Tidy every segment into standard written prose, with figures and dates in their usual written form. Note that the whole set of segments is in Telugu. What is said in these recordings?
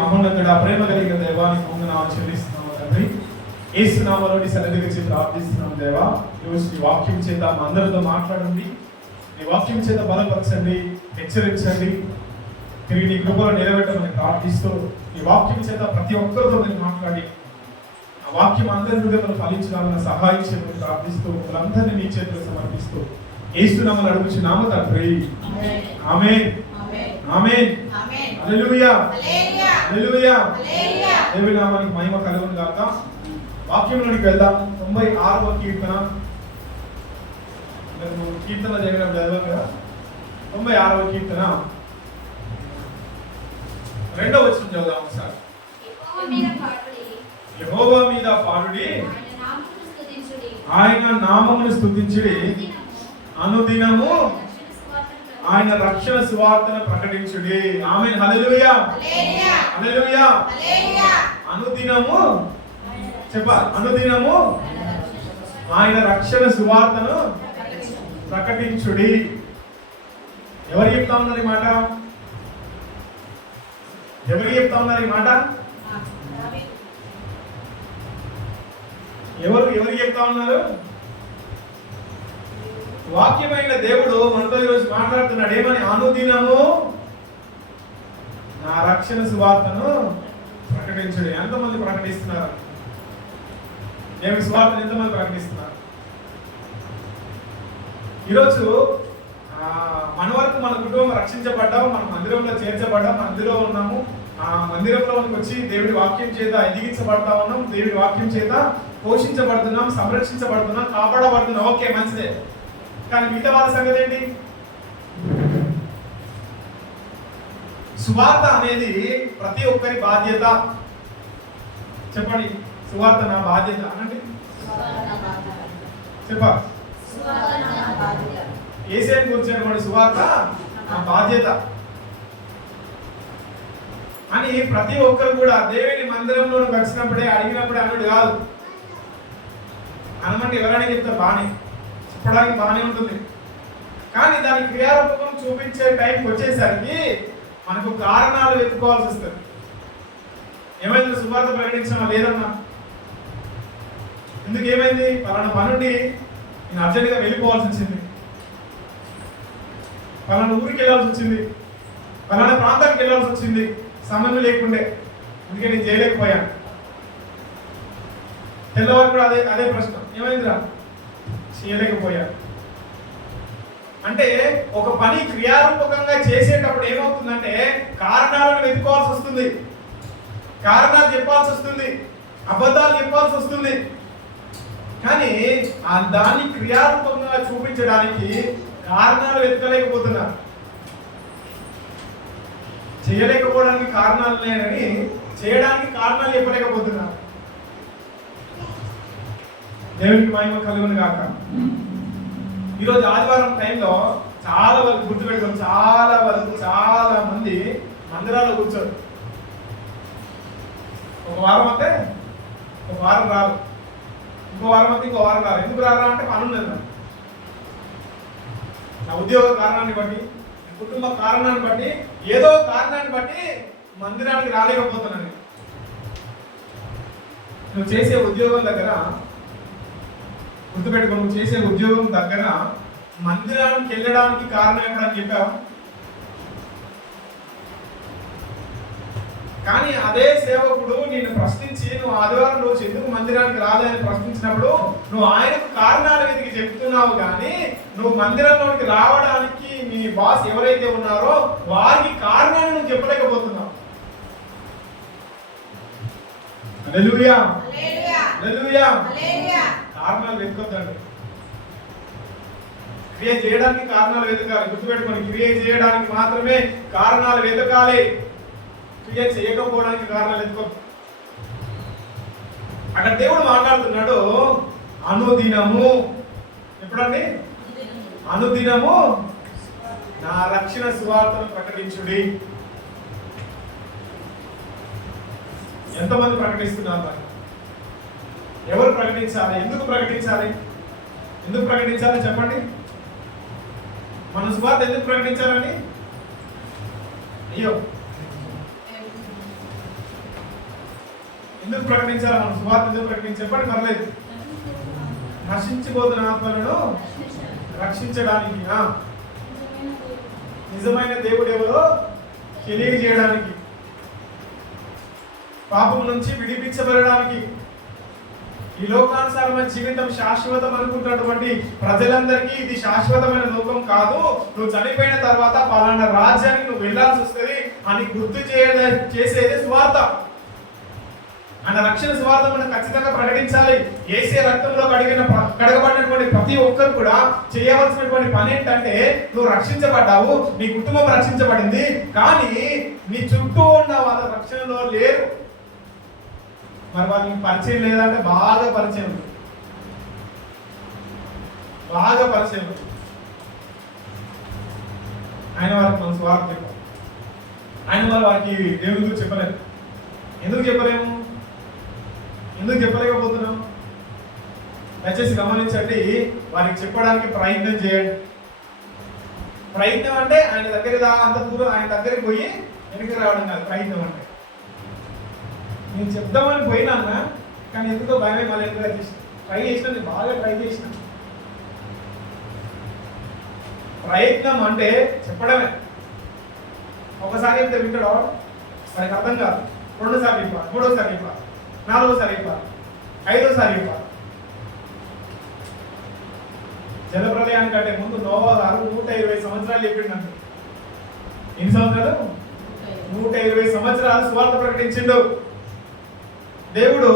మహోన్నతుడా, ప్రేమ కలిగిన దేవానికి వందనాలు చెల్లిస్తున్నాము తండ్రి. యేసు నామములో సన్నిధికి చేసి ప్రార్థిస్తున్నాం దేవా. ఈరోజు నీ వాక్యం చేత మా అందరితో మాట్లాడండి, నీ వాక్యం చేత బలపరచండి, హెచ్చరించండి, తిరిగి నీ కృపలో నిలబెట్టమని ప్రార్థిస్తూ ఈ వాక్యం చేత ప్రతి ఒక్కరితో నేను మాట్లాడి ఆ వాక్యం అందరి హృదయంలో ఫలించాలని సహాయం చేయమని ప్రార్థిస్తూ వాళ్ళందరినీ నీ చేతులు సమర్పిస్తూ యేసు నామములో అడుగుచున్నాము తండ్రి. ఆమేన్. ఆమేన్. హల్లెలూయా. హల్లెలూయా. దేవుని నామానికి మహిమ కలుగును గాక. వాక్యంలోనికి వెళ్దాం. 96వ కీర్తన. కీర్తన చేయడం చదవాలి కదా. 96వ కీర్తన 2వ వచనం చదువుదాం ఒకసారి. యెహోవా మీద పాడుడి, ఆయన నామమును స్తుతించుడి, అనుదినము ఆయన రక్షణ సువార్తను ప్రకటించుడి. ఆమేన్. హల్లెలూయా. హల్లెలూయా. అనుదినము చెప్పాలి. అనుదినము ఆయన రక్షణ సువార్తను ప్రకటించుడి. ఎవరు చెప్తా ఉన్నారు ఈ మాట? ఎవరు చెప్తా ఉన్నారు ఈ మాట? ఎవరు చెప్తా ఉన్నారు? వాక్యమైన దేవుడు మనతో ఈరోజు మాట్లాడుతున్నాడు. ఏమని? అనుదినము నా రక్షణ సువార్తను ప్రకటించుడి. ఎంతమంది ప్రకటిస్తున్నారు? దేవుని సువార్తను ఎంతమంది ప్రకటిస్తున్నారు? ఈరోజు మన వరకు మన కుటుంబం రక్షించబడ్డాం, మన మందిరంలో చేర్చబడ్డాం, మందిరంలో ఉన్నాము. ఆ మందిరంలో వచ్చి దేవుడి వాక్యం చేత ఎదిగించబడతా ఉన్నాం, దేవుడి వాక్యం చేత పోషించబడుతున్నాం, సంరక్షించబడుతున్నాం, కాపాడబడుతున్నాం. ఓకే, మంచిదే. కానీ మిగతా వాళ్ళ సంగతి ఏంటి? సువార్త అనేది ప్రతి ఒక్కరి బాధ్యత. చెప్పండి, సువార్త నా బాధ్యత అనండి. చెప్పాలి. ఏసేని గురించి అనుకోండి, సువార్త నా బాధ్యత అని ప్రతి ఒక్కరు కూడా దేవుని మందిరంలో వచ్చినప్పుడే అడిగినప్పుడే అన్నాడు కాదు. అనమంటే ఎవరైనా చెప్తారు, బాగానే చెప్పడానికి బాగానే ఉంటుంది. కానీ దాని క్రియారూపం చూపించే టైంకి వచ్చేసరికి మనకు కారణాలు వెతుక్కోవాల్సి వస్తుంది. ఏమైంది? సువార్త ప్రకటించడం లేదన్నా, ఎందుకు ఏమైంది? పలానా పనుండి నేను అర్జెంటుగా వెళ్ళిపోవాల్సి వచ్చింది, పలానా ఊరికి వెళ్ళాల్సి వచ్చింది, పలానా ప్రాంతానికి వెళ్ళాల్సి వచ్చింది, సమయం లేకుండే, అందుకే నేను చేయలేకపోయాను. తెల్లవారు కూడా అదే ప్రశ్న, ఏమైందిరా? చేయలేకపోయాను. అంటే ఒక పని క్రియారూపకంగా చేసేటప్పుడు ఏమవుతుందంటే కారణాలను వెతుకోవాల్సి వస్తుంది, కారణాలు చెప్పాల్సి వస్తుంది, అబద్ధాలు చెప్పాల్సి వస్తుంది. కానీ దాన్ని క్రియారూపంగా చూపించడానికి కారణాలు వెతకలేకపోతున్నారు. చేయలేకపోవడానికి కారణాలు లేని చేయడానికి కారణాలు చెప్పలేకపోతున్నారు. దేవునికి మహిమ కలుగును గాక. ఈరోజు ఆదివారం టైంలో చాలా వరకు గుర్తుపెట్టుకోండి, చాలా మంది మందిరాల్లో కూర్చోరు. ఒక వారం అయితే ఒక వారం రారు, ఇంకో వారం అయితే ఇంకో వారం రారు. ఎందుకు రారా అంటే పని ఉన్నది. నా ఉద్యోగ కారణాన్ని బట్టి, కుటుంబ కారణాన్ని బట్టి, ఏదో కారణాన్ని బట్టి మందిరానికి రాలేకపోతున్నాను. నువ్వు చేసే ఉద్యోగం దగ్గర గుర్తుపెట్టుకో, నువ్వు చేసే ఉద్యోగం దగ్గర మందిరానికి వెళ్ళడానికి కారణం ఎక్కడని చెప్పావు. కానీ అదే సేవకుడు నిన్ను ప్రశ్నించి నువ్వు ఆదివారం రోజు ఎందుకు మందిరానికి రాలేదని ప్రశ్నించినప్పుడు నువ్వు ఆయనకు కారణాలు వెతికి చెప్తున్నావు. కానీ నువ్వు మందిరంలోకి రావడానికి నీ బాస్ ఎవరైతే ఉన్నారో వారికి కారణాన్ని నువ్వు చెప్పలేకపోతున్నావు. హల్లెలూయా. హల్లెలూయా. కారణాలు వెతుకొద్దండి. క్రియ చేయడానికి కారణాలు వెతకాలి. గుర్తుపెట్టుకోండి, క్రియ చేయడానికి మాత్రమే కారణాలు వెతకాలి, క్రియ చేయకపోవడానికి కారణాలు వెతుకోద్దు. అక్కడ దేవుడు మాట్లాడుతున్నాడు, అనుదినము. ఎప్పుడండి? అనుదినము నా రక్షణ సువార్తను ప్రకటించుడి. ఎంతమంది ప్రకటిస్తున్నారు? ఎవరు ప్రకటించాలి? ఎందుకు ప్రకటించాలి? ఎందుకు ప్రకటించాలి చెప్పండి. మన సువార్త ఎందుకు ప్రకటించాలండి? అయ్యో, ఎందుకు ప్రకటించాలి? మనం సువార్త ఎందుకు ప్రకటించి చెప్పండి, పర్లేదు. నశించిపోతున్న ఆత్మలను రక్షించడానికి, నిజమైన దేవుడు ఎవరో తెలియజేయడానికి, పాపం నుంచి విడిపించబడడానికి, ఈ లోకానుసారమైన జీవితం శాశ్వతం అనుకుంటున్నటువంటి ప్రజలందరికీ ఇది శాశ్వతమైన లోకం కాదు, నువ్వు చనిపోయిన తర్వాత పలానా రాజ్యానికి నువ్వు వెళ్ళాల్సి వస్తుంది అని గుర్తు చేసేది సువార్త. ఆయన రక్షణ సువార్త మనం ఖచ్చితంగా ప్రకటించాలి. యేసే రక్తంలో కడగబడినటువంటి ప్రతి ఒక్కరు కూడా చేయవలసినటువంటి పని ఏంటంటే, నువ్వు రక్షించబడ్డావు, నీ కుటుంబం రక్షించబడింది, కానీ నీ చుట్టూ ఉన్న వాళ్ళ రక్షణలో లేరు. మరి వాళ్ళకి పరిచయం లేదంటే బాగా పరిచయం, బాగా పరిచయం. ఆయన వాళ్ళకి మన సువార్త చెప్పాలి. ఆయన వారికి దేవుని గురించి చెప్పలేరు. ఎందుకు చెప్పలేము? ఎందుకు చెప్పలేకపోతున్నాం? దయచేసి గమనించండి. వారికి చెప్పడానికి ప్రయత్నం చేయండి. ప్రయత్నం అంటే ఆయన దగ్గర అంత దూరం ఆయన దగ్గరికి పోయి వెనక్కి రావడం కాదు ప్రయత్నం అంటే. నేను చెప్దామని పోయినా, కానీ ఎందుకో భయమే మళ్ళీ ఎందుకు చేసిన. ట్రై చేసిన, నేను బాగా ట్రై చేసిన. ప్రయత్నం అంటే చెప్పడమే. ఒకసారి చెప్తే వింటాడు, వారికి అర్థం కాదు. రెండోసారి చెప్పాలి, మూడోసారి చెప్పాలి, నాలుగోసారి చెప్పాలి, ఐదోసారి చెప్పాలి. జలప్రలయానికి అంటే ముందు నోవా గారు 120 సంవత్సరాలు చెప్పిండు. ఎన్ని సంవత్సరాలు? 120 సంవత్సరాలు సువార్త ప్రకటించిండు. దేవుడు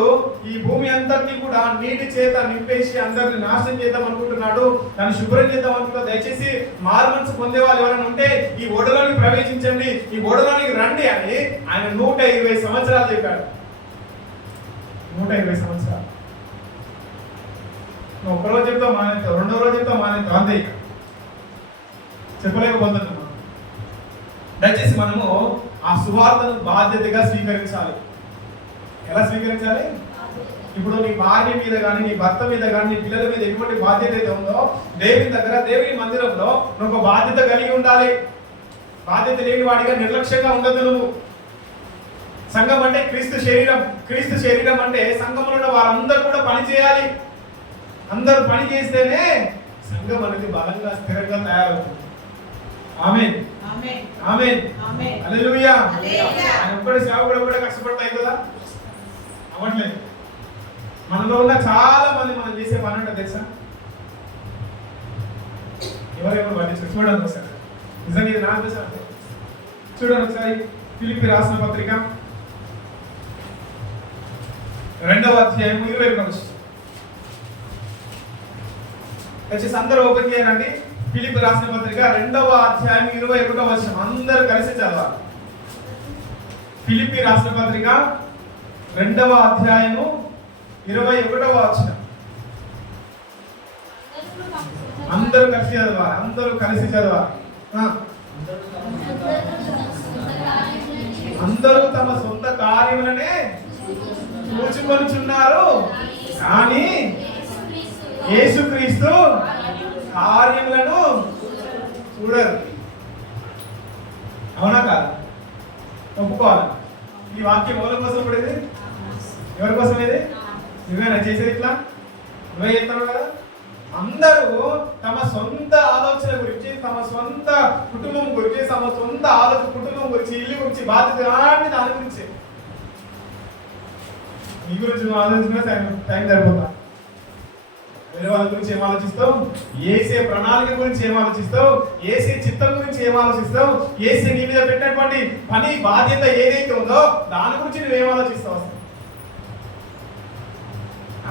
ఈ భూమి అంతటినీ కూడా నీటి చేత నింపేసి అందరిని నాశనం చేద్దాం అనుకుంటున్నాడు, దాన్ని శుభ్రం చేద్దాం అనుకుంటున్నా. దయచేసి మారుమనసు పొందే వాళ్ళు ఎవరైనా ఉంటే ఈ ఓడలోనికి ప్రవేశించండి, ఈ ఓడలోనికి రండి అని ఆయన 120 సంవత్సరాలు చెప్పాడు. 120 సంవత్సరాలు. నువ్వు ఒక్కరోజు చెప్తావు మానేస్తావు, రెండో రోజు చెప్తావు మానేస్తావు, అంతే. చెప్పలేకపోతున్నాం. దయచేసి మనము ఆ సువార్తను బాధ్యతగా స్వీకరించాలి. ఎలా స్వీకరించాలి? ఇప్పుడు నీ భార్య మీద కానీ, నీ భర్త మీద కానీ, నీ పిల్లల మీద ఎటువంటి బాధ్యత అయితే ఉందో, దేవుని దగ్గర, దేవుని మందిరంలో నువ్వు ఒక బాధ్యత కలిగి ఉండాలి. బాధ్యత లేని వాడిగా నిర్లక్ష్యంగా ఉండదు నువ్వు. సంఘం అంటే క్రీస్తు శరీరం. క్రీస్తు శరీరం అంటే సంఘంలో ఉన్న వారందరూ కూడా పని చేయాలి. అందరూ పని చేస్తేనే సంఘం అనేది బలంగా, స్థిరంగా తయారవుతుంది. ఆమేన్, ఆమేన్, హల్లెలూయా. ఆయన ఒక్కడే సేవకుడు కూడా కష్టపడతాయి కదా, అవ్వట్లేదు. మనలో ఉన్న చాలా మంది మనం చేసే పని అంటే తెలుసా? ఎవరెవరు పట్టించారు చూడండి ఒకసారి. నిజంగా ఇది నాకు తెలుసా? చూడండి ఒకసారి. ఫిలిప్పీ రాసిన పత్రిక 2వ అధ్యాయం 21వ వచనం. దయచేసి అందరూ ఓపెన్ చేయండి. ఫిలిప్పీ రాసిన పత్రిక 2వ అధ్యాయం 21వ వచనం. అందరూ కలిసి చదవాలి. ఫిలిప్పీ రాసిన పత్రిక 2వ అధ్యాయము 21వ వచనం. అందరూ కలిసి చదవాలి. అందరూ కలిసి చదవాలి. అందరూ తమ సొంత కార్యములనే చూచుకొనుచున్నారు, కానీ యేసుక్రీస్తు కార్యములను చూడరు. అవునా కాదు? ఒప్పుకోవాలి. ఈ వాక్యం ఎవరి కోసం పడేది? ఎవరి కోసం ఇది? నువ్వేనా చేసేది? ఇట్లా నువ్వే చేస్తావు కదా. అందరూ తమ సొంత ఆలోచన గురించి, తమ సొంత కుటుంబం గురించి, తమ సొంత కుటుంబం గురించి, ఇల్లు గురించి, బాధ్యత అన్ని దాని గురించి. నీ గురించి నువ్వు ఆలోచించుకునే టైం సరిపోతా. వేరే వాళ్ళ గురించి ఏం ఆలోచిస్తావు? ఏసే ప్రణాళిక గురించి ఏం ఆలోచిస్తావు? ఏసే చిత్తం గురించి ఏం ఆలోచిస్తావు? ఏసే నీ మీద పెట్టినటువంటి పని బాధ్యత ఏదైతే ఉందో దాని గురించి నువ్వేం ఆలోచిస్తావు? అసలు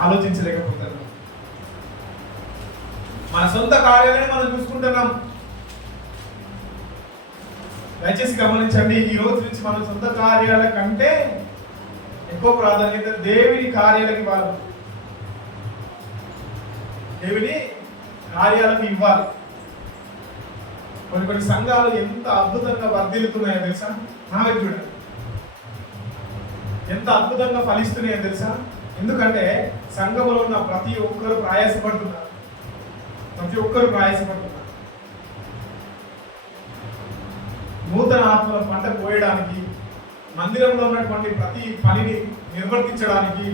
ఆలోచించలేకపోతాను. మన సొంత కార్యాలయాన్ని మనం చూసుకుంటున్నాం. దయచేసి గమనించండి. ఈ రోజు నుంచి మన సొంత కార్యాల కంటే ఎక్కువ ప్రాధాన్యత దేవుని కార్యాలకు ఇవ్వాలి. దేవుని కార్యాలకు ఇవ్వాలి. కొన్ని సంఘాలు ఎంత అద్భుతంగా వర్ధిల్లుతున్నాయో తెలుసా? నా వైపు చూడండి. ఎంత అద్భుతంగా ఫలిస్తున్నాయో తెలుసా? ఎందుకంటే సంఘములో ఉన్న ప్రతి ఒక్కరు ప్రయాసపడుతున్నారు. ప్రతి ఒక్కరు ప్రయాసపడుతున్నారు. నూతన ఆత్మల పంట పోయడానికి, మందిరంలో ఉన్నటువంటి ప్రతి పనిని నిర్వర్తించడానికి,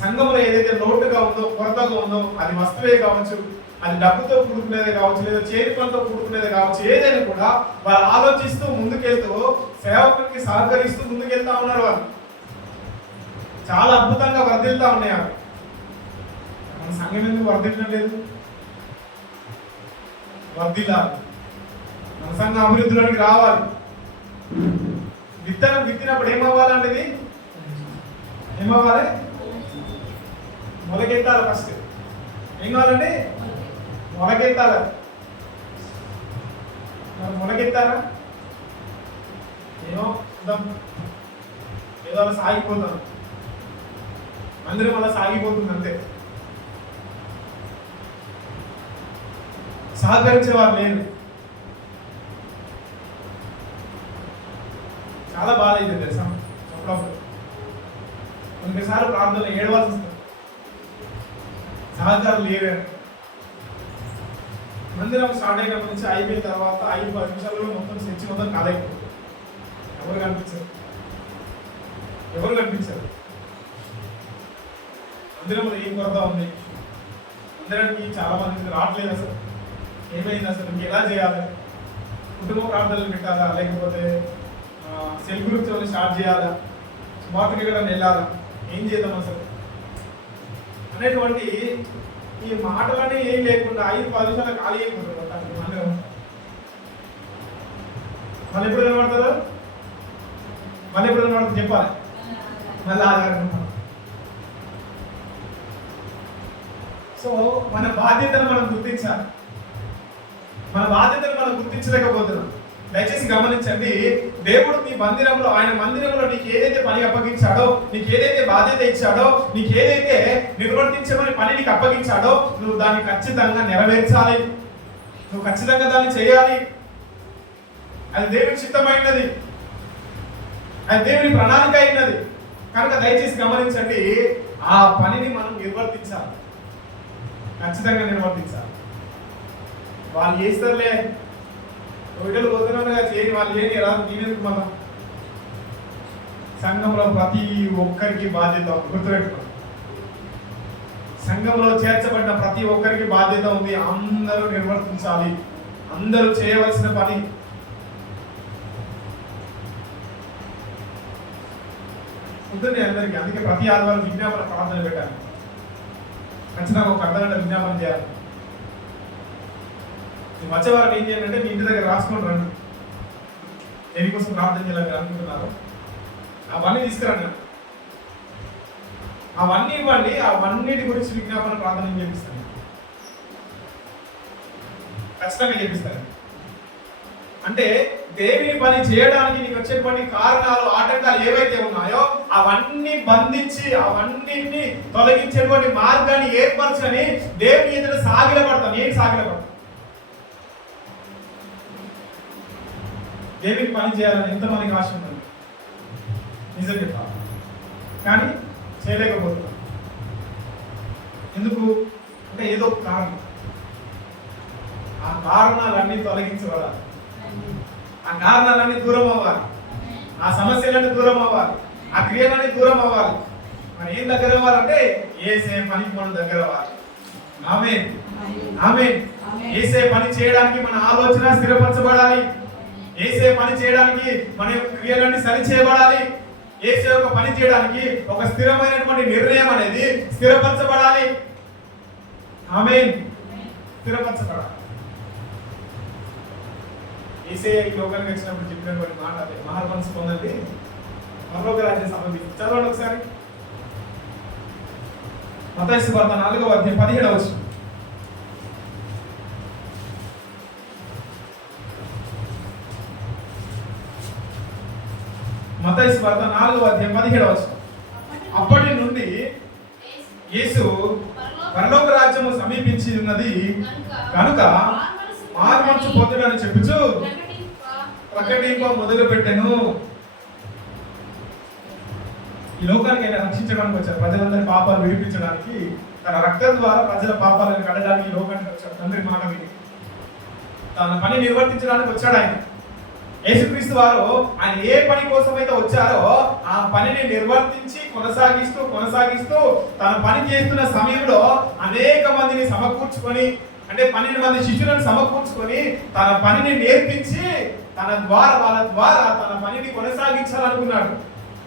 సంఘంలో ఏదైతే లోటుగా ఉందో, కొరతగా ఉందో, అది వస్తువే కావచ్చు, అది డబ్బుతో కూడుకునేదే కావచ్చు, లేదా చేతి పనితో కూడుకునేదే కావచ్చు, ఏదైనా కూడా వాళ్ళు ఆలోచిస్తూ ముందుకెళ్తూ సేవకునికి సహకరిస్తూ ముందుకెళ్తా ఉన్నారు. వాళ్ళు చాలా అద్భుతంగా వర్ధిల్తా ఉన్నాయి. అవి మన సంఘం ఎందుకు వర్ధిల్లడం లేదు? వర్ధిల్లాలి, మన సంఘం అభివృద్ధిలోనికి రావాలి. విత్తనం విత్తినప్పుడు ఏమవ్వాలండి? ఇది ఏమవ్వాలి? మొలకెత్తాలి. ఫస్ట్ ఏం కావాలండి? మొలకెత్తాలి. మరి మొలకెత్తారా? ఏమో చూద్దాం, ఏదో అలా సాగిపోతాం, అందరం అలా సాగిపోతుంది అంతే. సహకరించేవారు లేరు. చాలా బాధ అయితే తెలుసా, అప్పుడప్పుడు కొన్నిసార్లు ప్రార్థనలు ఏడవాల్సి వస్తుంది, సహకారం లేరు. మందిరం స్టార్ట్ అయినప్పటి నుంచి అయిపోయిన తర్వాత 5-10 నిమిషాల్లో మొత్తం చర్చి మొత్తం కాలైపోతుంది. ఎవరు కనిపించారు? ఎవరు కనిపించారు? మందిరంలో ఏం కొరత ఉంది? మందిరానికి చాలా మంది రావట్లేదు. అసలు ఏమైంది? అసలు ఇంక ఎలా చేయాలి? కుటుంబ ప్రార్థనలు పెట్టాలా, లేకపోతే సెల్ గ్రూప్స్ వల్ల స్టార్ట్ చేయాలా, మార్కెట్ ఎక్కడ వెళ్ళాలా, ఏం చేద్దాం అసలు అనేటువంటి ఈ మాటలన్నీ ఏం లేకుండా 5-10 నిమిషాలు ఖాళీ అయిపోతుంది మందిరం. మళ్ళీ ఎప్పుడు కనబడతారు? మళ్ళీ ఎప్పుడు కనబడతారు చెప్పాలి. మళ్ళీ ఆధారం. సో మన బాధ్యతను మనం గుర్తించాలి. మన బాధ్యతను మనం గుర్తించలేకపోతున్నాం. దయచేసి గమనించండి, దేవుడు నీ మందిరంలో, ఆయన మందిరంలో నీకు ఏదైతే పని అప్పగించాడో, నీకు ఏదైతే బాధ్యత ఇచ్చాడో, నీకు ఏదైతే నిర్వర్తించమని పని నీకు అప్పగించాడో, నువ్వు దాన్ని ఖచ్చితంగా నెరవేర్చాలి. నువ్వు ఖచ్చితంగా దాన్ని చేయాలి. అది దేవుని చిత్తమైనది, అది దేవుని ప్రణాళిక అయినది. కనుక దయచేసి గమనించండి, ఆ పనిని మనం నిర్వర్తించాలి, ఖచ్చితంగా నిర్వర్తించాలి. వాళ్ళు చేస్తారులే, వీటిలో పోతున్నారుగా చేయని వాళ్ళు ఏమి రాదు, నేనెందుకు? మనం సంఘంలో ప్రతి ఒక్కరికి బాధ్యత గుర్తుపెట్టుకో. సంఘంలో చేర్చబడిన ప్రతి ఒక్కరికి బాధ్యత ఉంది. అందరూ నిర్వర్తించాలి, అందరూ చేయవలసిన పని. ఉంటుంది అందరికీ. అందుకే ప్రతి ఆదివారం విజ్ఞాపన ప్రార్థన పెట్టాలి. ఖచ్చితంగా ఒక అర్ధగంట విజ్ఞాపన చేయాలి. వచ్చేవారం ఏం చేయాలంటే మీ ఇంటి దగ్గర రాసుకొని రండి. దేనికోసం ప్రార్థన చేయాలని అనుకుంటున్నారు అవన్నీ తీసుకురండి, అవన్నీ ఇవ్వండి. అవన్నిటి గురించి విజ్ఞాపన ప్రార్థన చేపిస్తాను, ఖచ్చితంగా చేపిస్తాను. అంటే దేవుని పని చేయడానికి నీకు వచ్చేటువంటి కారణాలు, ఆటంకాలు ఏవైతే ఉన్నాయో అవన్నీ బంధించి, అవన్నిటిని తొలగించేటువంటి మార్గాన్ని ఏర్పరచని దేవుని ఎదుట సాగిలపడతాను. ఏం సాగిలపడతాను? దేవునికి పని చేయాలని ఎంతమందికి ఆశ ఉంటుంది? నిజం చెప్పాలి, కానీ చేయలేకపోతున్నాం. ఎందుకు అంటే ఏదో కారణం. ఆ కారణాలన్నీ తొలగించబడాలి, ఆ కారణాలన్నీ దూరం అవ్వాలి, ఆ సమస్యలన్నీ దూరం అవ్వాలి, ఆ క్రియలన్నీ దూరం అవ్వాలి. మరి ఏం దగ్గర అవ్వాలంటే యేసే పనికి మనం దగ్గర అవ్వాలి. ఆమేన్, ఆమేన్. యేసే పని చేయడానికి మన ఆలోచన స్థిరపరచబడాలి. యేసే పని చేయడానికి మన యొక్క క్రియలన్నీ సరి చేయబడాలి. యేసే యొక్క పని చేయడానికి ఒక స్థిరమైనటువంటి నిర్ణయం అనేది స్థిరపరచబడాలి. ఆమేన్, స్థిరపరచబడాలి. యేసే ఈ లోకానికి వచ్చినప్పుడు చెప్పినటువంటి మాట అదే, మహామనస్సు పొందండి, పరలోక రాజ్యం సంబంధించి. చదవండి ఒకసారి. మత్తయి సువార్త 4వ అధ్యాయం 17వ వచనం. మత్తయి సువార్త 4వ అధ్యాయం 17వ వచనం. అప్పటి నుండి యేసు పరలోక రాజ్యము సమీపించి ఉన్నది కనుక మారుమనస్సు పొందుడని చెప్పుచు ప్రకటింప మొదలు పెట్టెను. ఈ లోకానికి ఆయన రక్షించడానికి వచ్చారు, ప్రజలందరి పాపాలు విడిపించడానికి, తన రక్తం ద్వారా ప్రజల పాపాలను కడడానికి ఈ లోకానికి వచ్చాడు. తండ్రి మాట విని తన పని నిర్వర్తించడానికి వచ్చాడు ఆయన. యేసుక్రీస్తు వారు ఆయన ఏ పని కోసం అయితే వచ్చారో ఆ పనిని నిర్వర్తించి కొనసాగిస్తూ తన పని చేస్తున్న సమయంలో అనేక మందిని సమకూర్చుకొని, అంటే 12 మంది శిష్యులను సమకూర్చుకొని తన పనిని నేర్పించి వాళ్ళ ద్వారా తన పనిని కొనసాగించాలనుకున్నాడు.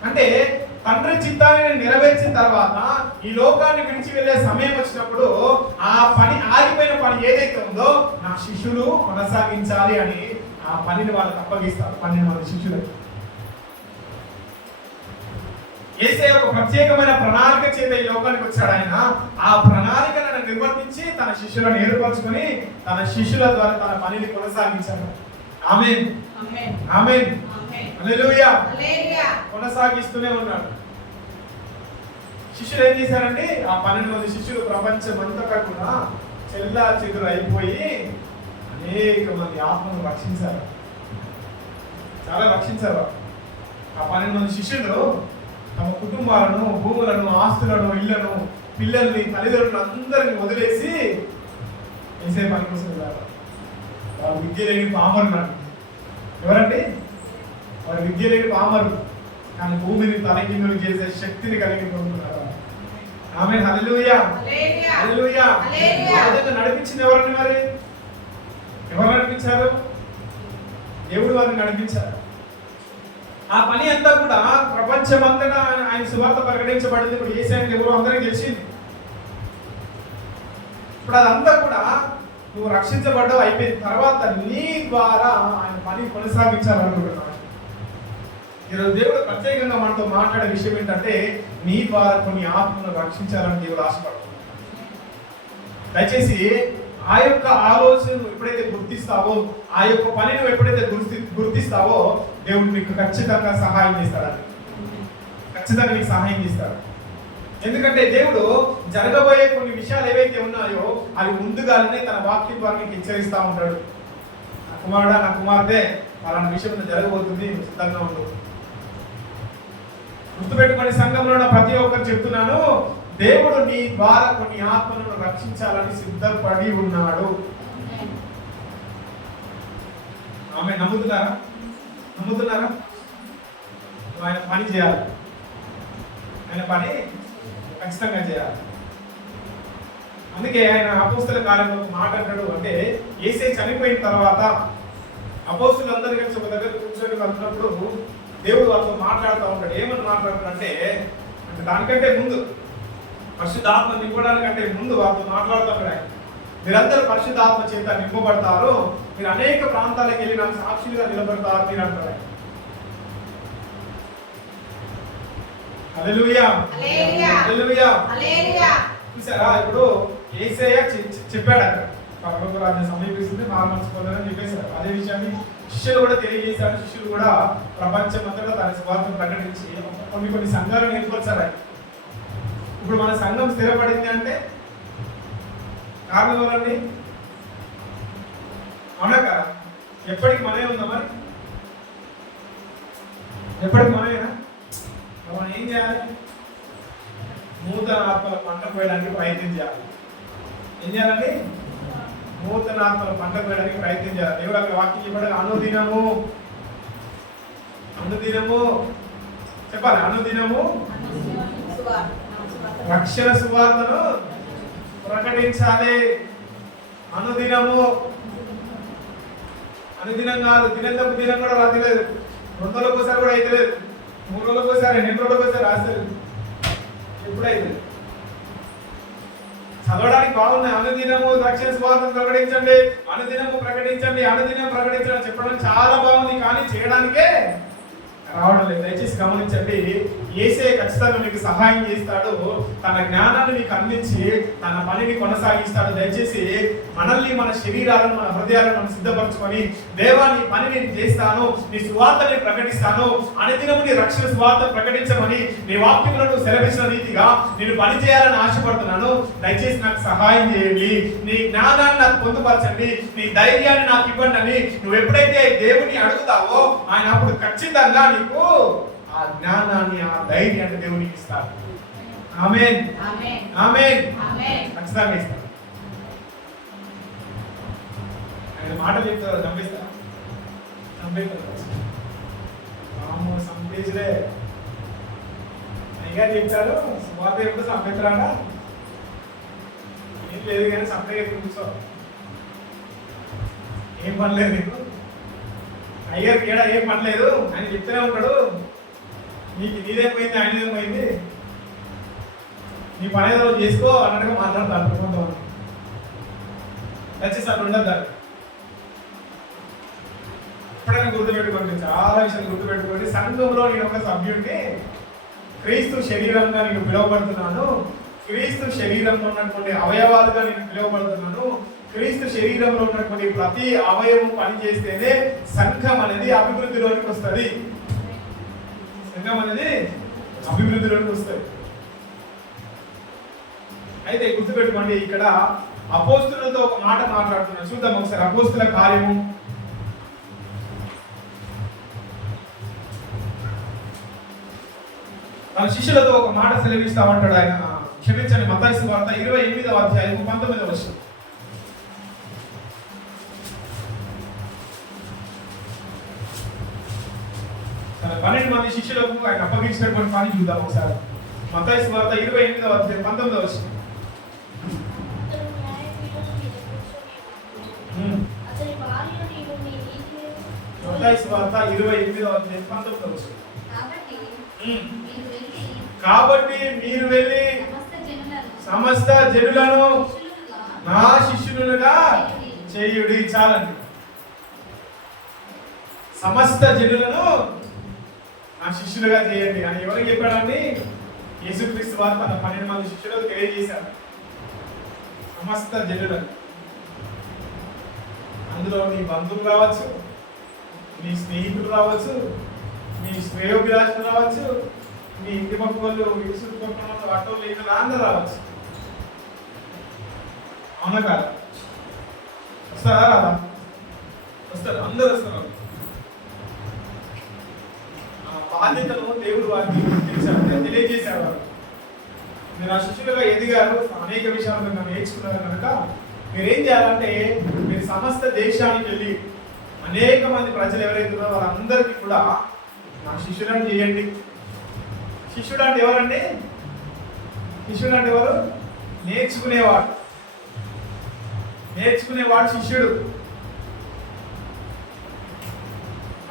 అంటే తండ్రి చిత్తాన్ని నెరవేర్చిన తర్వాత ఈ లోకాన్ని విడిచి వెళ్ళే సమయం వచ్చినప్పుడు ఆ పని, ఆగిపోయిన పని ఏదైతే ఉందో నా శిష్యులు కొనసాగించాలి అని ఆ పనిని వాళ్ళకి అప్పగిస్తారు 12 మంది శిష్యులకు. యేసయ్య ఒక ప్రత్యేకమైన ప్రణాళిక చేత ఈ లోకానికి వచ్చాడు. ఆయన ఆ ప్రణాళికను నిర్వర్తించి తన శిష్యులను ఏర్పరచుకొని తన శిష్యుల ద్వారా తన పనిని కొనసాగించాడు. ఆమేన్, ఆమేన్, హల్లెలూయా. కొనసాగిస్తూనే ఉన్నాడు. శిష్యులు ఏం చేశారంటే ఆ 12 మంది శిష్యులు ప్రపంచమంతటా కూడా చెల్లా చెదురు అయిపోయి అనేక మంది ఆత్మను రక్షించారు. చాలా రక్షించారు. ఆ 12 మంది శిష్యులు తమ కుటుంబాలను, భూములను, ఆస్తులను, ఇళ్లను, పిల్లల్ని, తల్లిదండ్రులను అందరిని వదిలేసి వేసే పని కోసం వెళ్ళారు. వాళ్ళు విద్య లేని పామరులు. ఎవరండి? వారు విద్య లేని పామరు, కానీ భూమిని తలకిందులు చేసే శక్తిని కలిగి పొందుతున్నారు. ఆమేన్, హల్లెలూయా, హల్లెలూయా. నడిపించింది ఎవరండి? మరి ఎవరు నడిపించారు? దేవుడు వారిని నడిపించారు. ఆ పని అంతా కూడా ప్రపంచమంతటా ఆయన సువార్త ప్రకటించబడింది. ఇప్పుడు యేసయ్య ఎవరో అందరికీ తెలిసింది. ఇప్పుడు అదంతా కూడా నువ్వు రక్షించబడ్డావు, అయిపోయిన తర్వాత నీ ద్వారా ఆయన పని కొనసాగించాలనుకుంటున్నాడు. ఈరోజు దేవుడు ప్రత్యేకంగా మనతో మాట్లాడే విషయం ఏంటంటే నీ ద్వారా కొన్ని ఆత్మను రక్షించాలని దేవుడు ఆశపడుతున్నాడు. దయచేసి ఆ యొక్క ఆలోచనను ఎప్పుడైతే గుర్తిస్తావో, ఆ యొక్క పనిని ఎప్పుడైతే గుర్తిస్తావో దేవుడు నీకు ఖచ్చితంగా సహాయం చేస్తాడని, ఖచ్చితంగా నీకు సహాయం చేస్తాడు. ఎందుకంటే దేవుడు జరగబోయే కొన్ని విషయాలు ఏవైతే ఉన్నాయో అవి ముందుగానే తన వాక్యం ద్వారా నీకు హెచ్చరిస్తూ ఉంటాడు. నా కుమారుడా, నా కుమార్తె, అలాంటి విషయం జరగబోతుంది, సిద్ధంగా ఉండు. గుర్తుపెట్టుకుని సంఘంలో ఉన్న ప్రతి ఒక్కరు చెప్తున్నాను, దేవుడు నీ ద్వారా కొన్ని ఆత్మలను రక్షించాలని సిద్ధపడి ఉన్నాడు. ఆమె నమ్ముతున్నారా? నమ్ముతున్నారా? ఆయన పని చేయాలి, ఆయన పని ఖచ్చితంగా చేయాలి. అందుకే ఆయన అపోస్తల కార్యంలో మాట అంటాడు. అంటే యేసయ్య చనిపోయిన తర్వాత అపోస్తలులందరూ కలిసి ఒక దగ్గర కూర్చొని వెళ్తున్నప్పుడు దేవుడు వాళ్ళతో మాట్లాడుతూ ఉంటాడు. ఏమని మాట్లాడుతాడంటే, అంటే దానికంటే ముందు, పరిశుద్ధాత్మ నింపడానికంటే ముందు వాళ్ళతో మాట్లాడుతున్నాడు ఆయన. మీరందరూ పరిశుద్ధాత్మ చేత నింపబడతారు, మీరు అనేక ప్రాంతాలకు వెళ్ళి నాకు సాక్షులుగా నిలబడతారు మీరు అంటారు. హల్లెలూయా, హల్లెలూయా, హల్లెలూయా. చూసారా, ఇప్పుడు యేసయ్య చెప్పాడు అక్కడ పరలోక రాజ్యం సమీపిస్తుంది, మారమర్చిపోతారని చెప్పేశారు. అదే విషయాన్ని శిష్యులు కూడా తెలియజేశారు. శిష్యులు కూడా ప్రపంచమంతటా తన స్వార్థం ప్రకటించి కొన్ని సంఘాలను ఏర్పరచారు. ఇప్పుడు మన సంఘం స్థిరపడింది అంటే కారణం ఎవరండి? అవునా కదా? ఎప్పటికి మనమే ఉందా? మరి ఎప్పటికి మనమేనా? మనం ఏం చేయాలి? నూతన ఆత్మల పంట కోయడానికి ప్రయత్నం చేయాలి. ఏం చేయాలండి? నూతన ఆత్మల పంట కోయడానికి ప్రయత్నం చేయాలి. దేవుడు అక్కడ వాక్యం చెప్పాడు, అనుదినము చెప్పాలి, అనుదినము రక్షణ సువార్తను ప్రకటించాలి. అనుదినం కాదు, దినంతపు దినం కూడా రాలేదు, 2 రోజులకోసారి కూడా అయితే లేదు, 3 రోజులకోసారి, 2 రోజులకోసారి రాస్తారు. ఎప్పుడైతే చదవడానికి బాగున్నాయి. అనుదినము రక్షణ సువార్తను ప్రకటించండి, అనుదినము ప్రకటించండి, అనుదినం ప్రకటించడం చెప్పడం చాలా బాగుంది, కానీ చేయడానికే రావడం లేదు. దయచేసి గమనించండి, యేసయ్య ఖచ్చితంగా మీకు సహాయం చేస్తాడు. తన జ్ఞానాన్ని మీకు అందించి తన పనిని కొనసాగిస్తాడు. దయచేసి మనల్ని, మన శరీరాలను, మన హృదయాలను మనం సిద్ధపరచుకొని, దేవా నీ పని నేను చేస్తాను, నీ సువార్తని ప్రకటిస్తాను, అనుదినము నీ రక్షణ సువార్త ప్రకటించమని నీ వాక్యములను సెలవించిన రీతిగా నేను పని చేయాలని ఆశపడుతున్నాను. దయచేసి నాకు సహాయం చేయండి, నీ జ్ఞానాన్ని నాకు పొందుపరచండి, నీ ధైర్యాన్ని నాకు ఇవ్వండి అని నువ్వు ఎప్పుడైతే దేవుని అడుగుతావో ఆయన అప్పుడు ఖచ్చితంగా నీకు ఆ జ్ఞానాన్ని, ఆ ధైర్యాన్ని దేవునికి ఇస్తాడు. ఆమేన్, ఆమేన్, ఖచ్చితంగా ఇస్తాడు. ఆయన మాట చెప్తారు, నమ్మిస్తారు. సంపేజులే అయ్యగారు చెప్పారు, సుమార్త ఎప్పుడు సంపెత్తరాడా ఏం లేదు కానీ సంపే కూర్చో, ఏం పనిలేదు నీకు, అయ్యారు ఏడా ఏం పనిలేదు ఆయన చెప్తూనే ఉంటాడు, నీకు నీదేమైంది ఆయనదేమైంది, నీ పని ఏదో చేసుకో అన్నట్టుగా మాట్లాడతాను కొంతమంది. దయచేసి ఉండదు దాన్ని ఎప్పుడైనా గుర్తుపెట్టుకోండి, చాలా విషయాలు గుర్తుపెట్టుకోండి. సంఘంలో నేను ఒక సభ్యుడిని, క్రీస్తు శరీరంగా నేను పిలువబడుతున్నాను, క్రీస్తు శరీరంలో ఉన్నటువంటి అవయవాలుగా నేను పిలువబడుతున్నాను, క్రీస్తు శరీరంలో ఉన్నటువంటి ప్రతి అవయవం పనిచేస్తేనే సంఘం అనేది అభివృద్ధిలోనికి వస్తుంది, సంఘం అనేది అభివృద్ధిలోనికి వస్తుంది. అయితే గుర్తుపెట్టుకోండి, ఇక్కడ అపోస్తులతో ఒక మాట మాట్లాడుతున్నాను, చూద్దాం ఒకసారి. అపోస్తుల కార్యము తన శిష్యులతో ఒక మాట సెలవిస్తామంటాడు ఆయన. క్షమించండి, మత్తయి సువార్త 28వ అధ్యాయం 19వ వచనం. తన 12 మంది శిష్యులకు ఆయన అప్పగించినటువంటి పని చూద్దాం ఒకసారి. మత్తయి సువార్త 28వ అధ్యాయం 19వ వచనం. మత్తయి సువార్త 28వ అధ్యాయం 19వ వచనం. కాబట్టి మీరు వెళ్ళి సమస్త జనులను నా శిష్యులుగా చేయుడి. చాలండి, సమస్త జనులను నా శిష్యులుగా చేయండి అని ఎవరికి చెప్పాడండి? యేసుక్రీస్తు వారు తన 12 మంది శిష్యులకు తెలియజేశారు. సమస్త జనులను, అందులో నీ బంధువులు రావచ్చు, నీ స్నేహితులు రావచ్చు, మీ శ్రేయోభిలాషులు రావచ్చు, మీ ఇంటి పక్క వాళ్ళు, విసురు పక్కన వాళ్ళు, అట్టోళ్ళు, ఇట్లా అందరూ రావచ్చు. అవునా కాదు? వస్తారా రాదా? వస్తారు, అందరూ వస్తారు. బాధ్యతను దేవుడు వారికి తెలియజేశాడు. వారు మీరు ఆ శిష్యులుగా ఎదిగారు, అనేక విషయాలు నేర్చుకున్నారు కనుక మీరేం చేయాలంటే, మీరు సమస్త దేశానికి వెళ్ళి అనేక మంది ప్రజలు ఎవరైతే ఉన్నారో వారందరికీ కూడా నా శిష్యులను చేయండి. శిష్యుడు అంటే ఎవరండి? శిష్యుడు అంటే ఎవరు? నేర్చుకునేవాడు. నేర్చుకునేవాడు శిష్యుడు.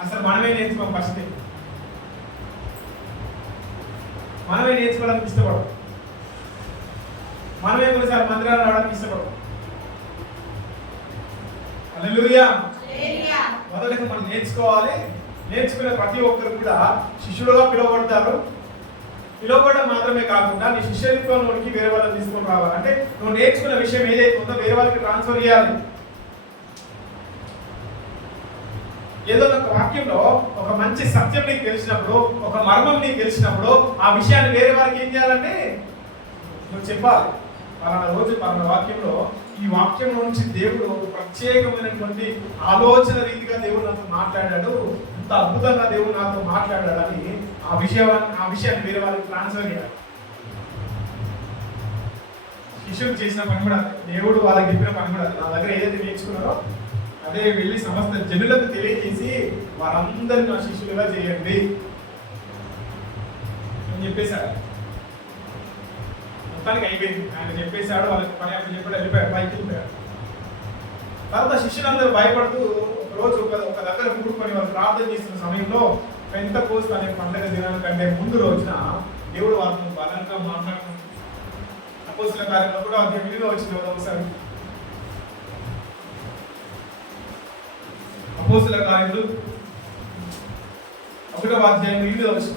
అసలు మనమే నేర్చుకోం, ఫస్ట్ మనమే నేర్చుకోవడానికి ఇష్టపడం, మనమే కొన్నిసార్లు మందిరాలు రావడానికి ఇష్టపడం. హల్లెలూయా. మొదటగా మనం నేర్చుకోవాలి. నేర్చుకునే ప్రతి ఒక్కరు కూడా శిష్యుడుగా పిలువబడతారు. పిలువబడడం మాత్రమే కాకుండా నీ శిష్యత్వంలోనికి వేరే వాళ్ళని తీసుకొని రావాలి. అంటే నువ్వు నేర్చుకున్న విషయం ఏదైతే ఉందో వేరే వాళ్ళకి ట్రాన్స్ఫర్ చేయాలి. ఏదో ఒక వాక్యంలో ఒక మంచి సత్యం నీకు తెలిసినప్పుడు, ఒక మర్మం నీకు తెలిసినప్పుడు ఆ విషయాన్ని వేరే వారికి ఏం చేయాలంటే నువ్వు చెప్పాలి. పలానా రోజు పలానా వాక్యంలో ఈ వాక్యం నుంచి దేవుడు ప్రత్యేకమైనటువంటి ఆలోచన రీతిగా దేవుడు నాతో మాట్లాడాడు, ఇంత అద్భుతంగా దేవుడు నాతో మాట్లాడాడని ఆ విషయాన్ని వేరే వాళ్ళకి ట్రాన్స్ఫర్ చేయాలి. శిష్యులు చేసిన పని కూడా దేవుడు వాళ్ళకి చెప్పిన పని కూడా నా దగ్గర ఏదైతే నేర్చుకున్నారో అదే వెళ్ళి సమస్త జనులకు తెలియజేసి వారందరినీ నా శిష్యులుగా చేయండి అని చెప్పేశాడు. మొత్తానికి అయిపోయింది, ఆయన చెప్పేశాడు. వాళ్ళకి పని అప్పుడు చెప్పాడు, వెళ్ళిపోయాడు, పైకి వెళ్ళిపోయాడు. తర్వాత శిష్యులందరూ భయపడుతూ ఒకరోజు ఒక దగ్గర కూడుకొని వాళ్ళు ప్రార్థన చేస్తున్న సమయంలో పెంతెకోస్తు అనే పండుగ దినానికంటే ముందు రోజున దేవుడు వాళ్ళతో బలంగా మాట్లాడుతున్నాడు. అపోస్తలుల కార్యంలో కూడా అది విలువ వచ్చింది ఒకసారి. అపోస్తలుల కార్యములు 1వ అధ్యాయం 8వ వచనం.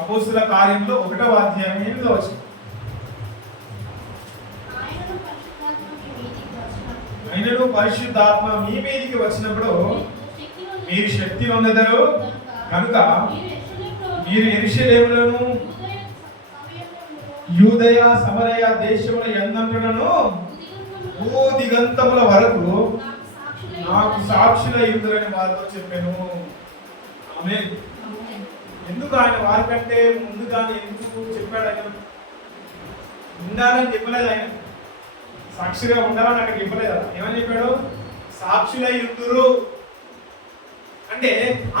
అపోస్తలుల కార్యంలో 1వ అధ్యాయం 8వ వచనం. ఆయనను పరిశుద్ధాత్మ మీ మీదికి వచ్చినప్పుడు మీరు శక్తి పొందెదరు కనుక మీరు యెరూషలేములోను యూదయ సమరయ దేశముల యందంతటను భూదిగంతముల వరకు నాకు సాక్షుల యుద్ధులని వారితో చెప్పాను. ఆమేన్. ఎందుకు ఆయన వారికంటే ముందుగానే ఎందుకు చెప్పాడు? ఆయన ఉండాలని చెప్పలేదు, ఆయన సాక్షిగా ఉండాలని అక్కడ చెప్పలేదు. ఏమని చెప్పాడు? సాక్షులై యుందురు అంటే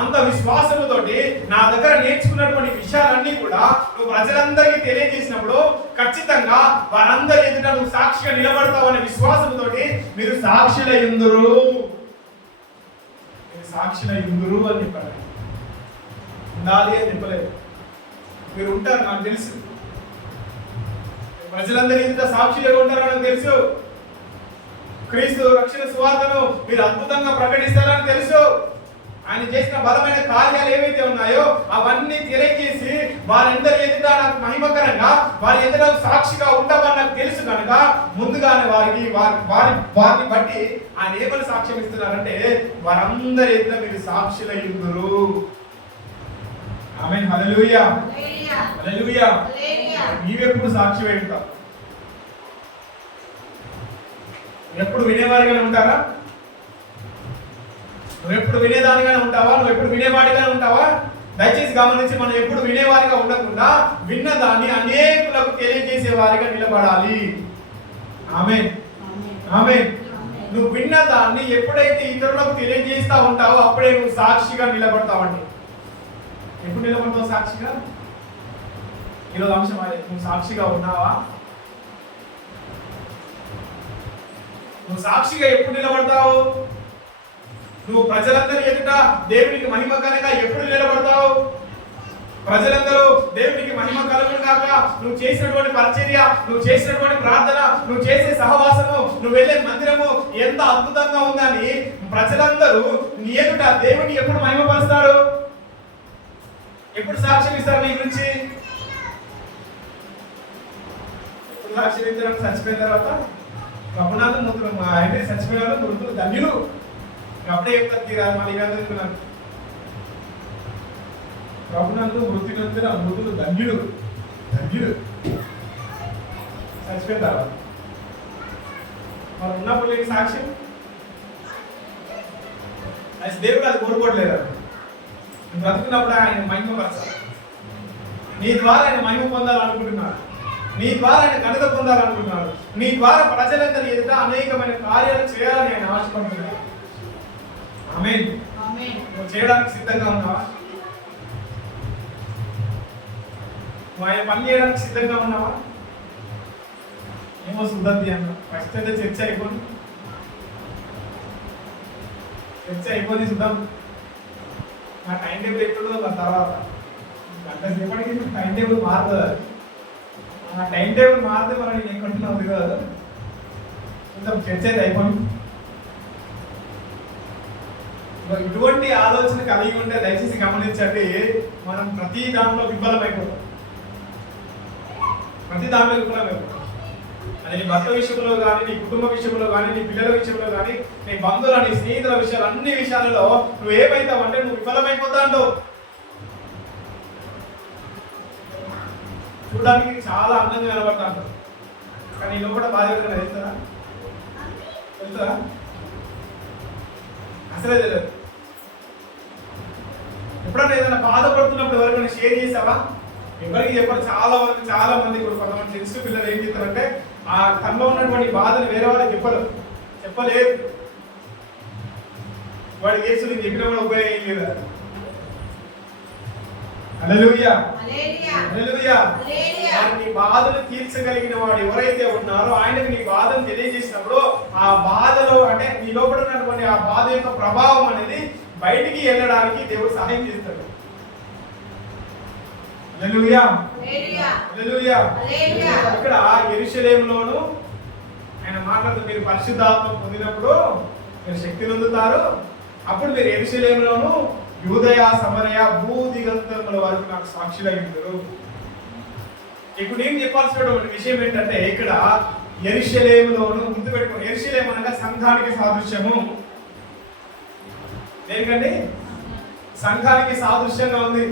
అంత విశ్వాసముతోటి నా దగ్గర నేర్చుకున్నటువంటి విషయాలన్నీ కూడా నువ్వు ప్రజలందరికీ తెలియజేసినప్పుడు ఖచ్చితంగా వారందరి ఎదుట నువ్వు సాక్షిగా నిలబడతావు అనే విశ్వాసముతోటి మీరు సాక్షులై యుందురు, సాక్షులై యుందురు అని చెప్పారు. ఉండాలి అని చెప్పలేదు. మీరు ఉంటారు, నాకు తెలుసు. ప్రజలందరి ఎదుట సాక్షులుగా ఉంటారని నాకు తెలుసు. క్రీస్తు రక్షణ సువార్తను మీరు అద్భుతంగా ప్రకటిస్తారని తెలుసు. ఆయన చేసిన బలమైన కార్యాలు ఏవైతే ఉన్నాయో అవన్నీ తెలియజేసి వారందరి ఎదుట నాకు మహిమకరంగా వారి ఎదుట సాక్షిగా ఉంటామని నాకు తెలుసు కనుక ముందుగానే వారిని బట్టి ఆయన ఏమని సాక్ష్యం ఇస్తున్నారంటే వారందరి ఎదుట మీరు సాక్షులై ఉందురు. ఆమేన్, హల్లెలూయా, హల్లెలూయా. నీవెప్పుడు సాక్షి ఉంటావు? ఎప్పుడు వినేవారిగానే ఉంటారా? నువ్వు ఎప్పుడు వినేదానిగానే ఉంటావా? నువ్వు ఎప్పుడు వినేవాడిగానే ఉంటావా? దయచేసి గమనించి, మనం ఎప్పుడు వినేవారిగా ఉండకుండా విన్నదాన్ని అనేకులకు తెలియజేసే వారిగా నిలబడాలి. ఆమేన్, ఆమేన్. నువ్వు విన్నదాన్ని ఎప్పుడైతే ఇతరులకు తెలియజేస్తా ఉంటావో అప్పుడే నువ్వు సాక్షిగా నిలబడతావండి. ఎప్పుడు నిలబడతావు సాక్షిగా? ఈరోజు అంశం అదే. నువ్వు సాక్షిగా ఉన్నావా? నువ్వు సాక్షిగా ఎప్పుడు నిలబడతావు? నువ్వు ప్రజలందరి ఎదుట దేవునికి మహిమకరంగా ఎప్పుడు నిలబడతావు? ప్రజలందరూ దేవునికి మహిమ కలుగును గాక. నువ్వు చేసినటువంటి పరిచర్య, నువ్వు చేసినటువంటి ప్రార్థన, నువ్వు చేసే సహవాసము, నువ్వు వెళ్ళే మందిరము ఎంత అద్భుతంగా ఉందని ప్రజలందరూ నీ ఎదుట దేవుని ఎప్పుడు మహిమపరుస్తారు? ఎప్పుడు సాక్ష్యం ఇస్తారు నీ గురించి? ఎప్పుడు సాక్ష్యం ఇస్తారు? చచ్చిపోయిన తర్వాత ప్రభునాథం మృతులు అయితే చచ్చిపోయిన మృతులు ధన్యులు అప్పుడే చెప్తారు. తీరాలి మళ్ళీ అనుకున్నాను. ప్రభునందు మృతినందున మృతులు ధన్యుడు, ధన్యుడు చచ్చిపోయిన తర్వాత. మరి ఉన్నప్పుడు లేని సాక్ష్యం అది దేవుడు అది కోరుకోవట్లేదు. బ్రతుకున్నప్పుడు ఆయన మహిమ పరచాలి. నీ ద్వారా ఆయన మహిమ పొందాలనుకుంటున్నాడు, నీ ద్వారా ఆయన ఘనత పొందాలనుకుంటున్నాడు, నీ ద్వారా ప్రజలందరి ఎదుట అనేకమైన కార్యాలు చేయాలని ఆయన ఆశపడుతున్నాడు. ఆమేన్. నువ్వు చేయడానికి సిద్ధంగా ఉన్నావా? నువ్వు ఆయన పని చేయడానికి సిద్ధంగా ఉన్నావా? ఏమో సుద్దంతి అన్న ఫస్ట్ అయితే చర్చ అయిపోయింది. చర్చ అయిపోయింది చూద్దాం. నా టైం టేబుల్ ఎప్పుడో తర్వాత గంట సేపటికి టైం టేబుల్ మారుతుంది. ఆ టైం టేబుల్ మారితే మనం నేను ఎక్కడున్నావు కదా చూద్దాం. చర్చ అయితే అయిపోయింది. ఇటువంటి ఆలోచన కలిగి ఉంటే దయచేసి గమనించండి, మనం ప్రతి దాంట్లో విఫలమైపోతాం. ప్రతి దాంట్లో విఫలమైపోతాం. అది నీ భర్త విషయంలో కానీ, నీ కుటుంబ విషయంలో కానీ, నీ పిల్లల విషయంలో కానీ, నీ బంధువుల, నీ స్నేహితుల విషయాలు, అన్ని విషయాలలో నువ్వు ఏమైతావంటే నువ్వు విఫలమైపోతా అంటావు. చూడడానికి చాలా అందంగా కనబడతా అంటావు, కానీ ఈ లోపల బాధ ఎవరికైనా తెలుస్తుందా? తెలుస్తుందా? అసలే తెలియదు. ఎప్పుడన్నా ఏదైనా బాధపడుతున్నప్పుడు ఎవరికైనా షేర్ చేసావా? ఎవరికి చెప్పాలి. చాలా వరకు చాలా మంది కూడా కొంతమంది తెలుసు పిల్లలు ఏం చేస్తారంటే ఆ తనలో ఉన్నటువంటి బాధను వేరే వాళ్ళకి చెప్పలేదు. వాడి కేసు నేను చెప్పినా కూడా ఉపయోగం లేదా? హల్లెలూయా, హల్లెలూయా. నీ బాధను తీర్చగలిగిన వాడు ఎవరైతే ఉన్నారో ఆయనకు నీ బాధను తెలియజేసినప్పుడు ఆ బాధలో అంటే నీ లోపల ఉన్నటువంటి ఆ బాధ యొక్క ప్రభావం అనేది బయటికి వెళ్ళడానికి దేవుడు సహాయం చేస్తాడు. హల్లెలూయా, హల్లెలూయా. ఇక్కడ యెరూషలేములోను ఆయన మాట్లాడుతూ మీరు పరిశుద్ధాత్మ పొందినప్పుడు మీరు శక్తిని పొందుతారు, అప్పుడు మీరు యెరూషలేములోను యూదయ సమరయ భూదిగంతముల వరకు నాకు సాక్షులై ఉంటారు. ఇప్పుడు నేను చెప్పాల్సినటువంటి విషయం ఏంటంటే ఇక్కడ యెరూషలేములోను గుర్తుపెట్టుకోండి. యెరూషలేము అనగా సంఘానికి సాదృశ్యము. దేనికండి? సంఘానికి సాదృశ్యంగా ఉంది.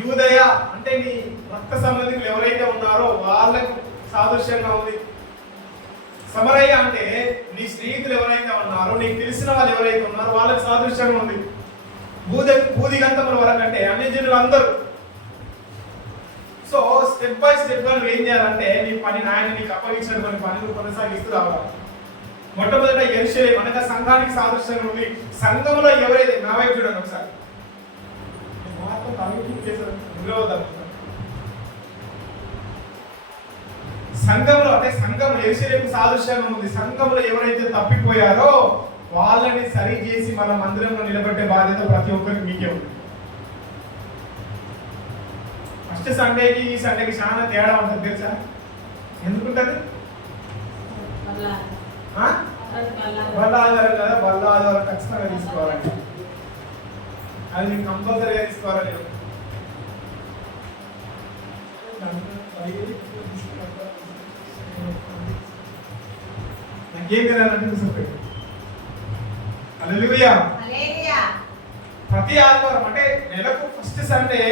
యూదయ అంటే నీ రక్త సంబంధికులు ఎవరైతే ఉన్నారో వాళ్ళకు సాదృశ్యంగా ఉంది. సమరయ్య అంటే నీ స్నేహితులు ఎవరైతే ఉన్నారో, నీకు తెలిసిన వాళ్ళు ఎవరైతే ఉన్నారో వాళ్ళకి సాదృశ్యంగా ఉంది. భూదిగంతముల వరకు అంటే అన్ని జనులు అందరూ. సో స్టెప్ బై స్టెప్ గా నువ్వు ఏం చేయాలంటే నీ పని ఆయన నీకు అప్పగించిన కొన్ని పనులు కొనసాగిస్తూ రావాలి. మొట్టమొదట యెరూషలేము అనగా సంఘానికి సాదృశ్యంగా ఉంది. సంఘంలో ఎవరైతే నా వైపు చూడండి ఒకసారి, సంఘంలో అంటే సంఘం యెరూషలేము సాదృశ్యంగా ఉంది. సంఘంలో ఎవరైతే తప్పిపోయారో వాళ్ళని సరి చేసి మన మందిరంలో నిలబెట్టే బాధ్యత ప్రతి ఒక్కరికి మీకే ఉంది. ఫస్ట్ సండేకి ఈ సండేకి చాలా తేడా ఉంటుంది తెలుసా? ఎందుకుంటది? బల్ల ఆధారం కదా, బల్ల ఆధారం ఖచ్చితంగా తీసుకోవాలండి. అది మీకు కంపల్సరీగా తీసుకోవాలని నాకేం తినాలంటే కూర్చోపెట్టు. హల్లెలూయా. ప్రతి ఆదివారం అంటే నెలకు ఫస్ట్ సండే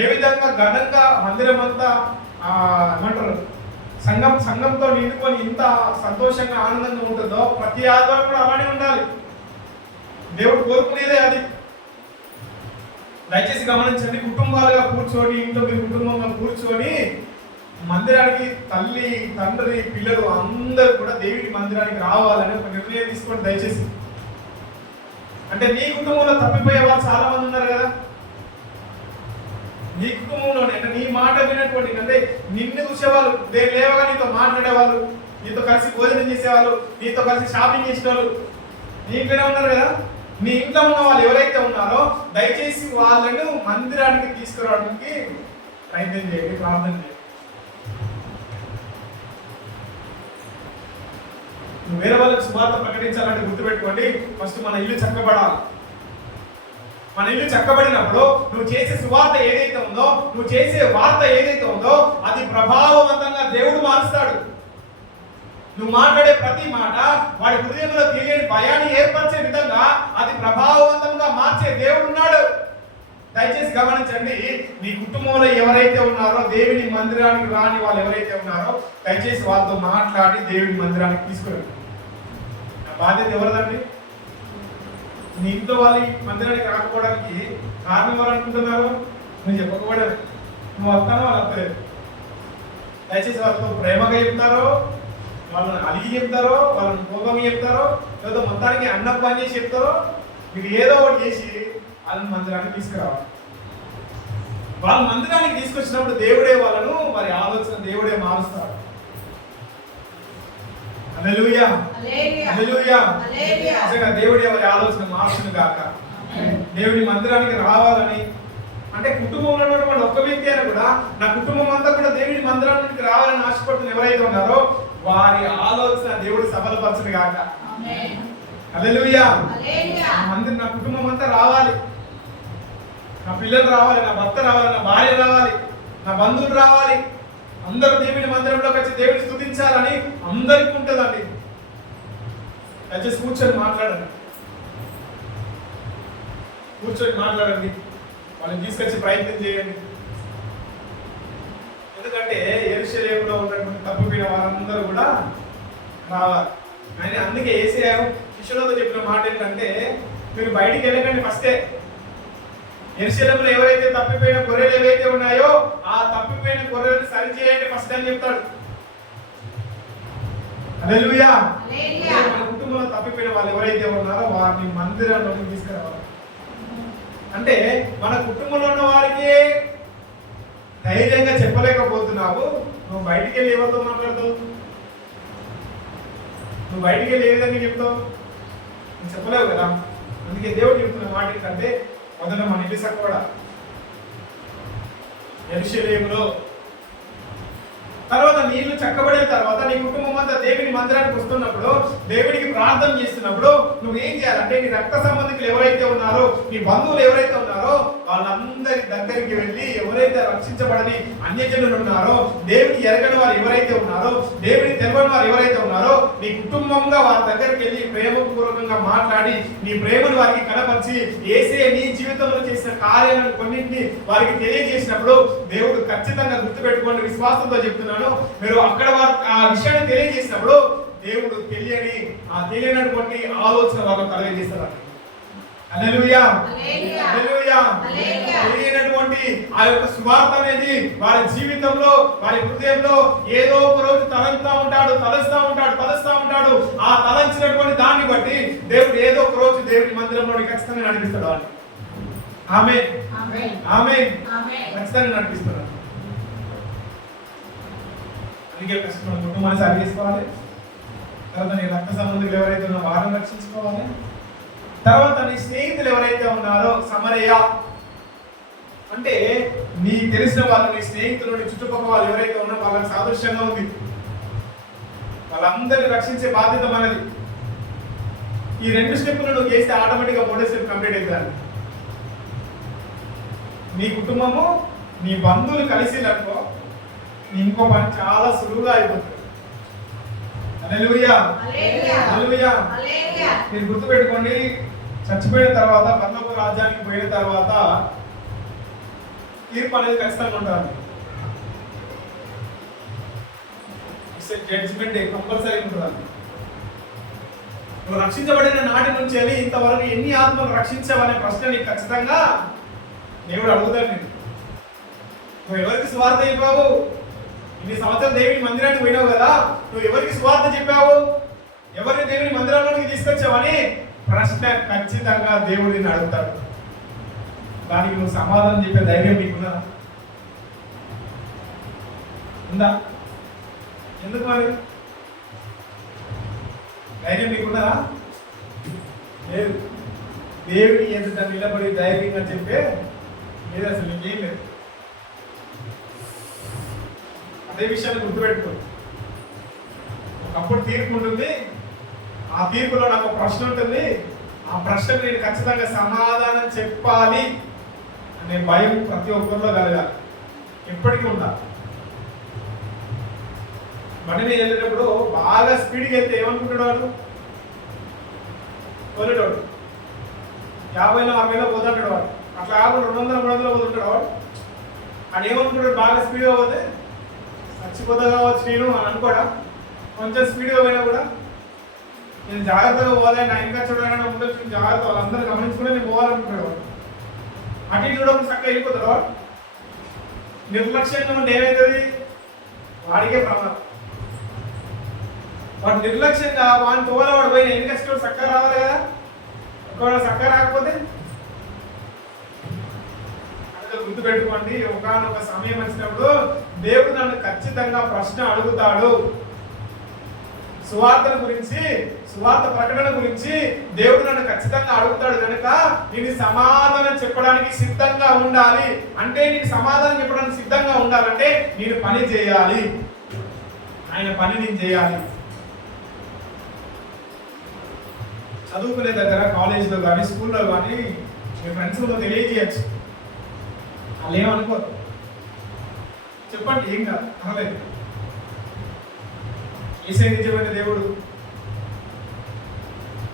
ఏ విధంగా ఘనంగా మందిరం అంతా ఏమంటారు సంఘంతో నిండుకొని ఇంత సంతోషంగా ఆనందంగా ఉంటుందో ప్రతి ఆదివారం కూడా అలానే ఉండాలి. దేవుడు కోరుకునేదే అది. దయచేసి గమనించండి, కుటుంబాలుగా కూర్చొని ఇంట్లో మీ కుటుంబంగా కూర్చొని మందిరానికి తల్లి తండ్రి పిల్లలు అందరూ కూడా దేవుడి మందిరానికి రావాలని ఒక నిర్ణయం తీసుకోండి దయచేసి. అంటే నీ కుటుంబంలో తప్పిపోయే వాళ్ళు చాలా మంది ఉన్నారు కదా, నీ కుటుంబంలోనే అంటే నీ మాట వినేటువంటి అంటే నిన్ను చూసేవాళ్ళు, లేవగా నీతో మాట్లాడేవాళ్ళు, నీతో కలిసి భోజనం చేసేవాళ్ళు, నీతో కలిసి షాపింగ్ చేసేవాళ్ళు నీ ఇంట్లోనే ఉన్నారు కదా. మీ ఇంట్లో ఉన్న వాళ్ళు ఎవరైతే ఉన్నారో దయచేసి వాళ్ళను మందిరానికి తీసుకురావడానికి ప్రయత్నం చేయండి, ప్రార్థన చేయండి. నువ్వు వేరే వాళ్ళకి సువార్త ప్రకటించాలంటే గుర్తుపెట్టుకోండి, ఫస్ట్ మన ఇల్లు చక్కబడాలి. మన ఇల్లు చక్కబడినప్పుడు నువ్వు చేసే సువార్త ఏదైతే ఉందో, నువ్వు చేసే వార్త ఏదైతే ఉందో అది ప్రభావవంతంగా దేవుడు మారుస్తాడు. నువ్వు మాట్లాడే ప్రతి మాట వాడి హృదయంలో తెలియని భయాన్ని ఏర్పరిచే విధంగా అది ప్రభావవంతంగా మార్చే దేవుడు ఉన్నాడు. దయచేసి గమనించండి, నీ కుటుంబంలో ఎవరైతే ఉన్నారో దేవుని మందిరానికి రాని వాళ్ళు ఎవరైతే ఉన్నారో దయచేసి వాళ్ళతో మాట్లాడి దేవుని మందిరానికి తీసుకురండి. నా బాధ్యత ఎవరిదండి? నీ ఇంట్లో వాళ్ళ మందిరానికి రాకపోవడానికి కారణం ఎవరు అనుకుంటున్నారు? నువ్వు చెప్పకపోవడం, నువ్వు వస్తానో వాళ్ళు వస్తలేదు. దయచేసి వాళ్ళతో ప్రేమగా చెప్తారో, వాళ్ళని అలిగి చెప్తారో, వాళ్ళని కోపంగా చెప్తారో, లేదా మొత్తానికి అన్నం పని చేసి చెప్తారో, మీరు ఏదో ఒకటి చేసి వాళ్ళని మందిరానికి తీసుకురావాలి. వాళ్ళ మందిరానికి తీసుకొచ్చినప్పుడు దేవుడే వాళ్ళను వారి ఆలోచన దేవుడే మారుస్తాడు. హల్లెలూయా, హల్లెలూయా. నిజంగా దేవుడే వారి ఆలోచన మార్చును గాక. దేవుడి మందిరానికి రావాలని అంటే కుటుంబంలో ఉన్నటువంటి ఒక్క వ్యక్తి అయినా కూడా నా కుటుంబం అంతా కూడా దేవుడి మందిరానికి రావాలని ఆశపడుతున్న ఎవరైతే ఉన్నారో వారి ఆలోచన దేవుడు సఫలపరచును గాక. హల్లెలూయా. మందిరం నా కుటుంబం అంతా రావాలి, నా పిల్లలు రావాలి, నా భర్త రావాలి, నా భార్య రావాలి, నా బంధువులు రావాలి, అందరూ దేవుని మందిరంలోకి వచ్చి దేవుని స్తుతించాలని అందరికీ ఉంటుందండి. దయచేసి కూర్చొని మాట్లాడండి, కూర్చొని మాట్లాడండి, వాళ్ళని తీసుకొచ్చి ప్రయత్నం చేయండి. ఎందుకంటే యెరూషలేములో ఉన్నటువంటి తప్పిపోయిన వారందరూ కూడా రావాలి. ఆయన అందుకే యేసయ్య శిష్యులతో చెప్పిన మాట ఏంటంటే, మీరు బయటికి వెళ్ళకండి, ఫస్టే యెరూషలేములో ఎవరైతే తప్పిపోయిన గొర్రెలు ఏవైతే ఉన్నాయో ఆ తప్పిపోయిన గొర్రెలను సరి చేయండి ఫస్ట్ అని చెప్తాడు. హల్లెలూయా. మన కుటుంబంలో తప్పిపోయిన వాళ్ళు ఎవరైతే ఉన్నారో వారిని మందిరంలోకి తీసుకురావాలి. అంటే మన కుటుంబంలో ఉన్న వారికి ధైర్యంగా చెప్పలేకపోతున్నావు, నువ్వు బయటికి వెళ్ళి ఎవరితో మాట్లాడతావు? నువ్వు బయటికి వెళ్ళి ఏ విధంగా చెప్తావు? నువ్వు చెప్పలేవు కదా. అందుకే దేవుడు చెప్తున్న మాట ఏంటంటే, మొదట మన ఇల్లు చక్కబడాలి యెరూషలేములో. తర్వాత నీళ్లు చక్కబడిన తర్వాత నీ కుటుంబం అంతా దేవుని మందిరానికి వస్తున్నప్పుడు, దేవుడికి ప్రార్థన చేస్తున్నప్పుడు నువ్వు ఏం చేయాలంటే నీ రక్త సంబంధికులు ఎవరైతే ఉన్నారో, నీ బంధువులు ఎవరైతే ఉన్నారో వాళ్ళందరి దగ్గరికి వెళ్ళి ఎవరైతే రక్షించబడని అన్యజనులు ఉన్నారో, దేవుని ఎరగని వారు ఎవరైతే ఉన్నారో, దేవుని తెలియని వారు ఎవరైతే ఉన్నారో నీ కుటుంబంగా వారి దగ్గరికి వెళ్ళి ప్రేమపూర్వకంగా మాట్లాడి నీ ప్రేమను వారికి కనపరిచి యేసయ్య నీ జీవితంలో చేసిన కార్యాలను కొన్నింటిని వారికి తెలియజేసినప్పుడు దేవుడు ఖచ్చితంగా గుర్తుపెట్టుకోండి, విశ్వాసంతో చెప్తున్నాను, మీరు అక్కడ ఆ విషయాన్ని తెలియజేసినప్పుడు దేవుడు తెలియనటువంటి ఆలోచన వాళ్ళకు కలగజేస్తారు. హల్లెలూయా, హల్లెలూయా. తెలియనటువంటి ఆ యొక్క సువార్త అనేది వారి జీవితంలో, వారి హృదయంలో ఏదో ఒక రోజు తలుస్తా ఉంటాడు. ఆ తలంచినటువంటి దాన్ని బట్టి దేవుడు ఏదో ఒక రోజు దేవుని మందిరంలో ఖచ్చితంగా నడిపిస్తాడు. అని ఆమేన్, ఆమేన్, ఖచ్చితంగా నడిపిస్తాడు. అందుకే మన కుటుంబాన్ని సరి చేసుకోవాలి. తర్వాత నీ రక్త సంబంధికులు ఎవరైతే ఉన్నారో వారిని రక్షించుకోవాలి. తర్వాత నీ స్నేహితులు ఎవరైతే ఉన్నారో, సమరయ అంటే నీ తెలిసిన వాళ్ళు, నీ స్నేహితులు, నీ చుట్టుపక్కల వాళ్ళు ఎవరైతే ఉన్నారో వాళ్ళకి సాదృశ్యంగా ఉంది. వాళ్ళందరినీ రక్షించే బాధ్యత మనది. ఈ 2 స్టెప్పులు నువ్వు చేస్తే ఆటోమేటిక్గా 3వ స్టెప్ కంప్లీట్ అవుతుంది. నీ కుటుంబము, నీ బంధువులు కలిసినట్టుకో ఇంకో పని చాలా సులువుగా అయిపోతుంది. హల్లెలూయా, హల్లెలూయా. మీరు గుర్తుపెట్టుకోండి, చచ్చిపోయిన తర్వాత, పరలోక రాజ్యానికి పోయిన తర్వాత తీర్పు అనేది ఖచ్చితంగా ఉంటుంది. జడ్జిమెంట్ కంపల్సరీ ఉంటుంది. నువ్వు రక్షించబడిన నాటి నుంచి వెళ్ళి ఇంతవరకు ఎన్ని ఆత్మలు రక్షించావనే ప్రశ్న నీకు ఖచ్చితంగా దేవుడు అడుగుతాడు. నువ్వు ఎవరికి సువార్త చెప్పావు? ఇన్ని సంవత్సరాలు దేవుని మందిరానికి పోయినావు కదా, నువ్వు ఎవరికి సువార్త చెప్పావు? ఎవరిని దేవుని మందిరంలోకి తీసుకొచ్చావని ప్రశ్న ఖచ్చితంగా దేవుడు నిన్ను అడుగుతాడు. దానికి నువ్వు సమాధానం చెప్పే ధైర్యం నీకున్నా? ఉందా? ఎందుకు మరి ధైర్యం నీకున్నదా? లేదు. దేవుడి ఎదుట నిలబడి ధైర్యంగా చెప్పే లేదు, అసలు నీకేం లేదు. అదే విషయాన్ని గుర్తుపెట్టుకో. ఒకప్పుడు తీర్పు ఉంటుంది, ఆ తీర్పులో నాకు ప్రశ్న ఉంటుంది. ఆ ప్రశ్నకు నేను ఖచ్చితంగా సమాధానం చెప్పాలి అనే భయం ప్రతి ఒక్కరిలో కలగాలి, ఎప్పటికీ ఉండాలి. బండి మీద వెళ్ళేటప్పుడు బాగా స్పీడ్కి వెళ్తే ఏమనుకుంటాడు వాడు? తోలేటోడు 50లో 60లో పోతుంటాడు వాడు. అట్లా కాకుండా 200 300లో పోతుంటాడు వాడు. వాడు ఏమనుకుంటాడు? బాగా స్పీడ్గా పోతే చచ్చిపోతా కావచ్చు నేను అని అనుకోడా? కొంచెం స్పీడ్గా పోయినా కూడా నేను జాగ్రత్తగా పోవాలి, నా ఇంకా చూడాలని ఉండొచ్చు, జాగ్రత్త వాళ్ళందరూ గమనించుకుని నేను పోవాలనుకుంటాడు వాడు. అటు ఇటు చూడకుండా చక్కగా వెళ్ళిపోతాడు వాడు. నిర్లక్ష్యంగా ఉంటే ఏమవుతుంది? వాడికే ప్రమాదం. వాడు నిర్లక్ష్యంగా వాడిని పోవాలి, వాడు పోయిన ఎన్ని కష్టం చక్కగా రావాలి కదా. ఒకవేళ చక్కగా రాకపోతే గుర్తుపెట్టుకోండి, ఒకనొక సమయం వచ్చినప్పుడు దేవుడు నన్ను ఖచ్చితంగా ప్రశ్న అడుగుతాడు. సువార్తల గురించి, సువార్త ప్రకటన గురించి దేవుడు నన్ను ఖచ్చితంగా అడుగుతాడు. కనుక నేను సమాధానం చెప్పడానికి సిద్ధంగా ఉండాలి. అంటే నేను సమాధానం చెప్పడానికి సిద్ధంగా ఉండాలంటే నేను పని చేయాలి, ఆయన పని నేను చేయాలి. చదువుకునే దగ్గర, కాలేజీలో కానీ, స్కూల్లో కానీ మీ ఫ్రెండ్స్లో తెలియజేయచ్చు. వాళ్ళు ఏమనుకోరు, చెప్పండి, ఏం కాదు, అనలేదు. ఏసే నిజమైన దేవుడు,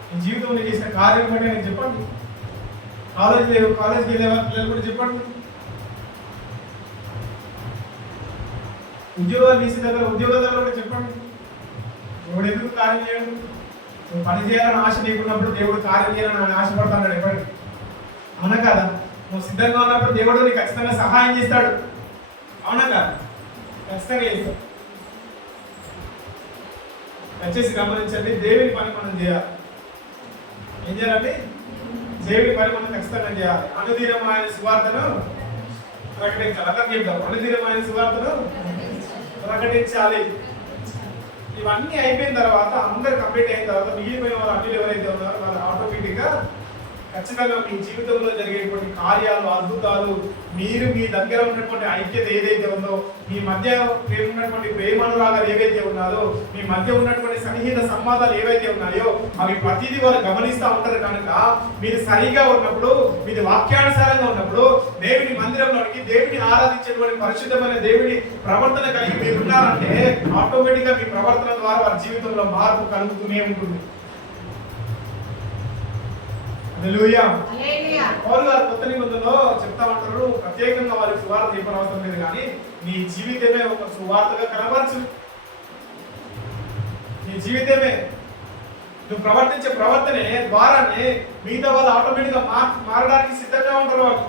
నీ జీవితంలో చేసిన కార్యం అంటే నేను చెప్పండి. కాలేజీకి వెళ్ళేవారు పిల్లలు కూడా చెప్పండి. ఉద్యోగాలు తీసే దగ్గర ఉద్యోగదారులు కూడా చెప్పండి. దేవుడు ఎందుకు కార్యం చేయడు? నువ్వు పని చేయాలని ఆశ నీకున్నప్పుడు దేవుడు కార్యం చేయాలని ఆశపడతాడు ఎప్పటికీ. అవునా కదా? నువ్వు సిద్ధంగా ఉన్నప్పుడు దేవుడు నీకు ఖచ్చితంగా సహాయం చేస్తాడు. అవునా కదా? ఖచ్చితంగా చేస్తాడు. దయచేసి గమనించండి, దేవుని పని మనం చేయాలి. ఏం చేయాలండి? దేవుని పని మనం ఖచ్చితంగా చేయాలి. అనుదినం ఆయన సువార్తను ప్రకటించాలి. అర్థం చెప్తాం, అనుదినం ఆయన సువార్తను ప్రకటించాలి. ఇవన్నీ అయిపోయిన తర్వాత, అందరు కంప్లీట్ అయిన తర్వాత, మిగిలిపోయిన వాళ్ళు అన్నిలు ఎవరైతే ఉన్నారో వాళ్ళు ఆటోమేటిక్గా ఖచ్చితంగా మీ జీవితంలో జరిగేటువంటి కార్యాలు, అద్భుతాలు, మీరు మీ దగ్గర ఉన్నటువంటి ఐక్యత ఏదైతే ఉందో, మీ మధ్య ఉన్నటువంటి ప్రేమానురాగాలు ఏవైతే ఉన్నాయో, మీ మధ్య ఉన్నటువంటి సన్నిహిత సంవాదాలు ఏవైతే ఉన్నాయో అవి ప్రతిదీ వారు గమనిస్తూ ఉంటారు. కనుక మీరు సరిగా ఉన్నప్పుడు, మీది వాక్యానుసారంగా ఉన్నప్పుడు, దేవుని మందిరంలోనికి, దేవుని ఆరాధించేటువంటి పరిశుద్ధమైన దేవుని ప్రవర్తన కలిగి మీరు ఉన్నారంటే ఆటోమేటిక్గా మీ ప్రవర్తన ద్వారా వారి జీవితంలో మార్పు కలుగుతూనే ఉంటుంది. హల్లెలూయా. పౌలు గారు కొత్త నిబంధనలో చెప్తా ఉంటారు, ప్రత్యేకంగా వారికి సువార్త చెప్పనవసరం లేదు, కానీ నీ జీవితమే ఒక సువార్తగా కనబరచు. నీ జీవితమే నువ్వు ప్రవర్తించే ప్రవర్తనే ద్వారానే మిగతా వాళ్ళు ఆటోమేటిక్గా మారడానికి సిద్ధంగా ఉంటారు. వాళ్ళు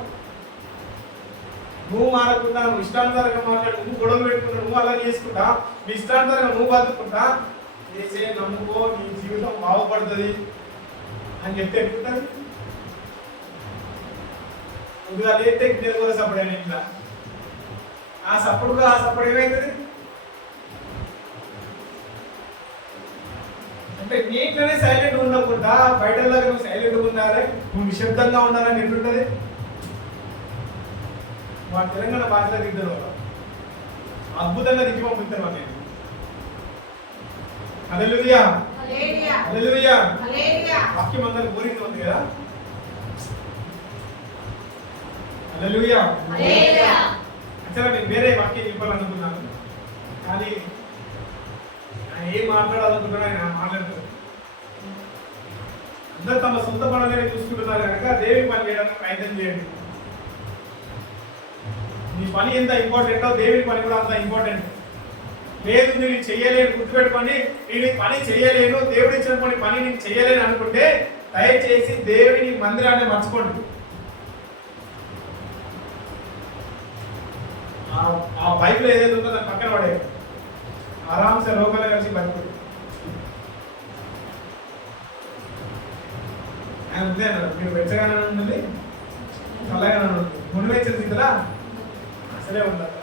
నువ్వు మారకుండా, నువ్వు ఇష్టానుసారంగా మాట్లాడు, నువ్వు గొడవలు పెట్టుకుంటా, నువ్వు అలా చేసుకుంటా, నీ ఇష్టానుసారంగా నువ్వు బతుకుంటా, చేసే నమ్ముకో, నీ జీవితం బాగుపడుతుంది అని చెప్తే ఎక్కుంటుంది. ముందుగా లేతే గిన్నెలు కూడా సపడైన ఇట్లా ఆ సప్పుడు ఏమవుతుంది అంటే నీట్లోనే సైలెంట్ ఉండకుండా బయటలాగా నువ్వు సైలెంట్గా ఉండాలి, నువ్వు నిశ్శబ్దంగా ఉండాలని ఎట్లుంటుంది. మా తెలంగాణ భాషలో దిగుతారు అద్భుతంగా దిగి పంపిస్తారు మాకు. హల్లెలూయా హల్లెలూయా. వాక్యం అందరికి ఊరికి ఉంది కదా. హల్లెలూయా. యాక్చువల్గా నేను వేరే వాక్యం చెప్పాలనుకున్నాను, కానీ ఆయన ఏం మాట్లాడాలనుకున్నాడు ఆయన మాట్లాడతారు. అందరూ తమ సొంత పనులనే చూసుకుంటున్నారు కనుక దేవుని పని చేయడానికి ప్రయత్నం చేయండి. నీ పని ఎంత ఇంపార్టెంటో దేవుని పని కూడా అంత ఇంపార్టెంట్. లేదు నేను చెయ్యలేను, గుర్తుపెట్టుకోండి, నేను ఈ పని చెయ్యలేను, దేవుడు ఇచ్చిన పని నేను చెయ్యలేను అనుకుంటే దయచేసి దేవుని మందిరాన్ని మర్చిపోండి. ఆ బైక్లో ఏదైతే ఉందో దాని పక్కన పడే ఆరాంసే లోకల్లో కలిసి బతుకుడు. ఆయన ఉందే అన్నారు, మీరు వెచ్చగానే ఉంటుంది, చల్లగానే ఉంటుంది, మునివేచ్చే స్థితిలా అసలే ఉండదు,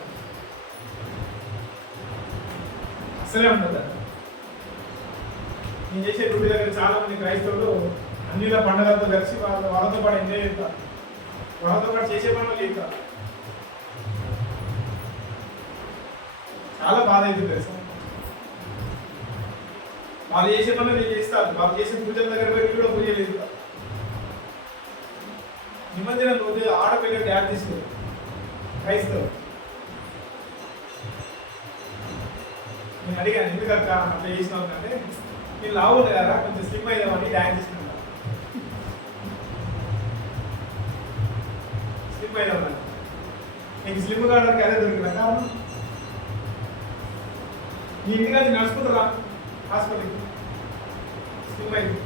అసలే ఉండదు. నేను చేసే డ్యూటీ దగ్గర చాలా మంది క్రైస్తవులు అన్నిల పండుగలతో కలిసి వాళ్ళతో పాటు ఎంజాయ్ చేస్తారు, వాళ్ళతో పాటు చేసే పనులు చేస్తారు. చాలా బాధ అవుతుంది తెలుసా. వాళ్ళు చేసే పనులు నేను చేస్తారు, వాళ్ళు చేసే పూజల దగ్గర పోయి కూడా పూజలు చేస్తారు. నిమజ్జనం రోజు ఆడపిల్లలు డ్యాన్స్ చేస్తారు క్రైస్తవు. నేను అడిగాను ఎందుకక్క అట్లా చేసినావు అంటే, నేను లావు ఉంది కదా కొంచెం స్లిమ్ అయ్యామని డ్యాన్స్ చేసినా. స్లిమ్ అయ్యామని నీకు స్లిమ్ కావడానికి అదే దొరికిందా కారణం? నీ ఇంటికి నడుచుకుంటారా హాస్పిటల్కి స్లిమ్ అయింది.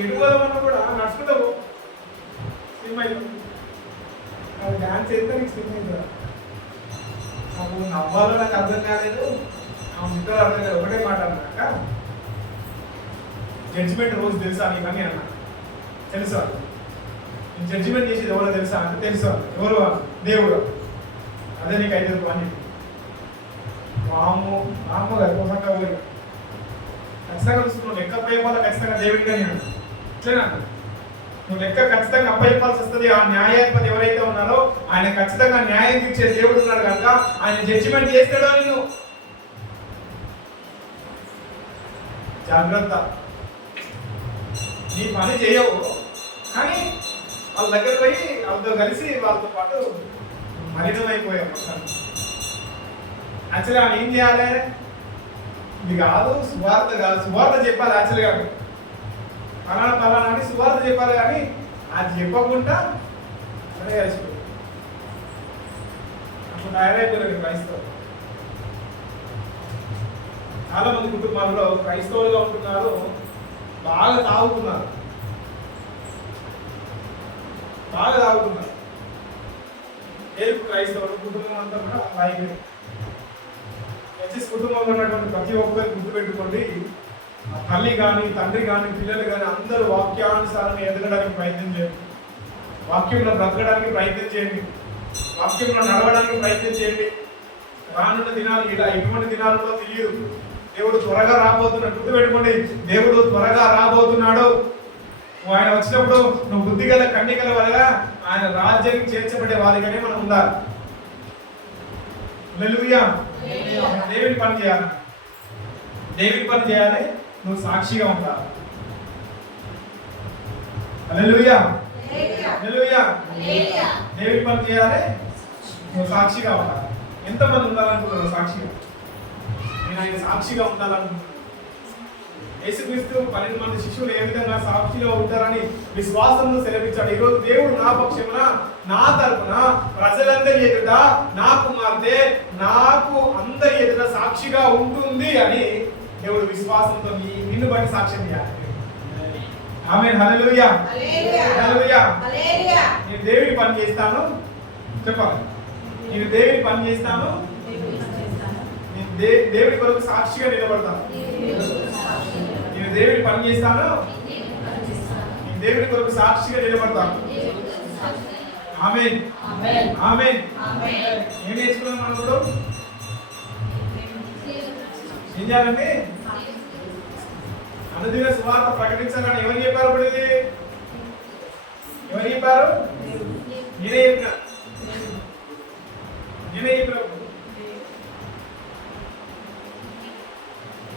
ఎటు పోదామన్నా కూడా నడుచుకుంటావు స్లిమ్ అయింది. అది డ్యాన్స్ చేస్తే నీకు స్లిమ్ అయిందా? నాకు నవ్వాలో నాకు అర్థం కాలేదు, నా మిత్రులు అర్థం కాదు. ఒకటే మాట అన్నాక జడ్జిమెంట్ రోజు తెలుసా నీకు అని అన్నా. తెలుసా జడ్జిమెంట్ చేసేది ఎవరో తెలుసా అంటే తెలుసా. ఎవరు? దేవుడు. అదే నీకు అయితే పని మాము మామూలు ఖచ్చితంగా పోయి ఖచ్చితంగా చూస్తున్నావు లెక్క అప్పయ్యాలి ఖచ్చితంగా దేవుడిగా నేను ఇట్లేనా నువ్వు లెక్క ఖచ్చితంగా అప్పయ్యాల్సి వస్తుంది. ఆ న్యాయాధిపతి ఎవరైతే ఉన్నారో ఆయన ఖచ్చితంగా న్యాయం తీర్చే దేవుడు ఉన్నాడు కనుక ఆయన జడ్జిమెంట్ చేస్తాడో నేను జాగ్రత్త. నీ పని చేయవు కానీ వాళ్ళ దగ్గర పోయి వాళ్ళతో కలిసి వాళ్ళతో పాటు మలినమైపోయావు మొత్తం. యాక్చువల్గా ఆయన ఏం చేయాలి? ఇది కాదు సువార్త కాదు, సువార్త చెప్పాలి. యాక్చువల్గా పలానా అని సువార్త చెప్పాలి, కానీ అది చెప్పకుండా అదే కలిసిపోయి అప్పుడు తయారైపోయారు క్రైస్తవులు. చాలా మంది కుటుంబాల్లో క్రైస్తవులుగా ఉంటున్నారు, బాగా తాగుతున్నారు. ఏడుపు క్రైస్తవులు కుటుంబం అంతా కూడా అలాగే. కుటుంబంలో ఉన్నటువంటి ప్రతి ఒక్కరు గుర్తు పెట్టుకోండి, తల్లి కానీ తండ్రి కానీ పిల్లలు కానీ అందరూ వాక్యానుసారంగా ఎదగడానికి ప్రయత్నం చేయండి, వాక్యంలో బ్రతకడానికి ప్రయత్నం చేయండి, వాక్యంలో నడవడానికి ప్రయత్నం చేయండి. రానున్న దినాలు ఇలా ఎటువంటి దినాలలో తెలియదు. దేవుడు త్వరగా రాబోతున్నాడు. గుర్తు పెట్టుకోండి, దేవుడు త్వరగా రాబోతున్నాడు. ఆయన వచ్చినప్పుడు నువ్వు బుద్ధిగల కన్యకల వల్ల ఆయన రాజ్యానికి చేర్చబడే వారిగానే మనం ఉండాలి. హల్లెలూయా. దేవుని పని చేయాలి, దేవుని పని చేయాలి, నువ్వు సాక్షిగా ఉండాలి. హల్లెలూయా హల్లెలూయా. దేవుని పని చేయాలి, నువ్వు సాక్షిగా ఉండాలి. ఎంతమంది ఉండాలనుకుంటున్నావు సాక్షిగా? నేను ఆయన సాక్షిగా ఉండాలనుకుంటున్నాను. యేసుక్రీస్తు 12 మంది శిష్యులు ఏ విధంగా సాక్షిగా ఉంటారని విశ్వాసంలో సెలవిచ్చాడు. ఈరోజు దేవుడు నా పక్షమున నా తరపున ప్రజలందరి ఎదుట నా కుమార్తె నాకు అందరి ఎదుట సాక్షిగా ఉంటుంది అని దేవుడు విశ్వాసంతో నిన్ను బట్టి సాక్ష్యం ఇవ్వాలి. ఆమేన్. హల్లెలూయా. హల్లెలూయా. నేను దేవుని పని చేస్తాను చెప్పాలి. నేను దేవుని పని చేస్తాను, నేను దేవుడి కొరకు సాక్షిగా నిలబడతాను. నేను దేవుని పని చేస్తాను, నేను దేవుడి కొరకు సాక్షిగా నిలబడతాను. ఆమేన్. ఆమేన్. ఏం నేర్చుకున్నాం మనం ఇప్పుడు? ఏం చేయాలంటే అనుదిన సువార్త ప్రకటించాలని ఎవరు చెప్పారు? ఇప్పుడు ఇది ఎవరు చెప్పారు? నేనే చెప్పిన.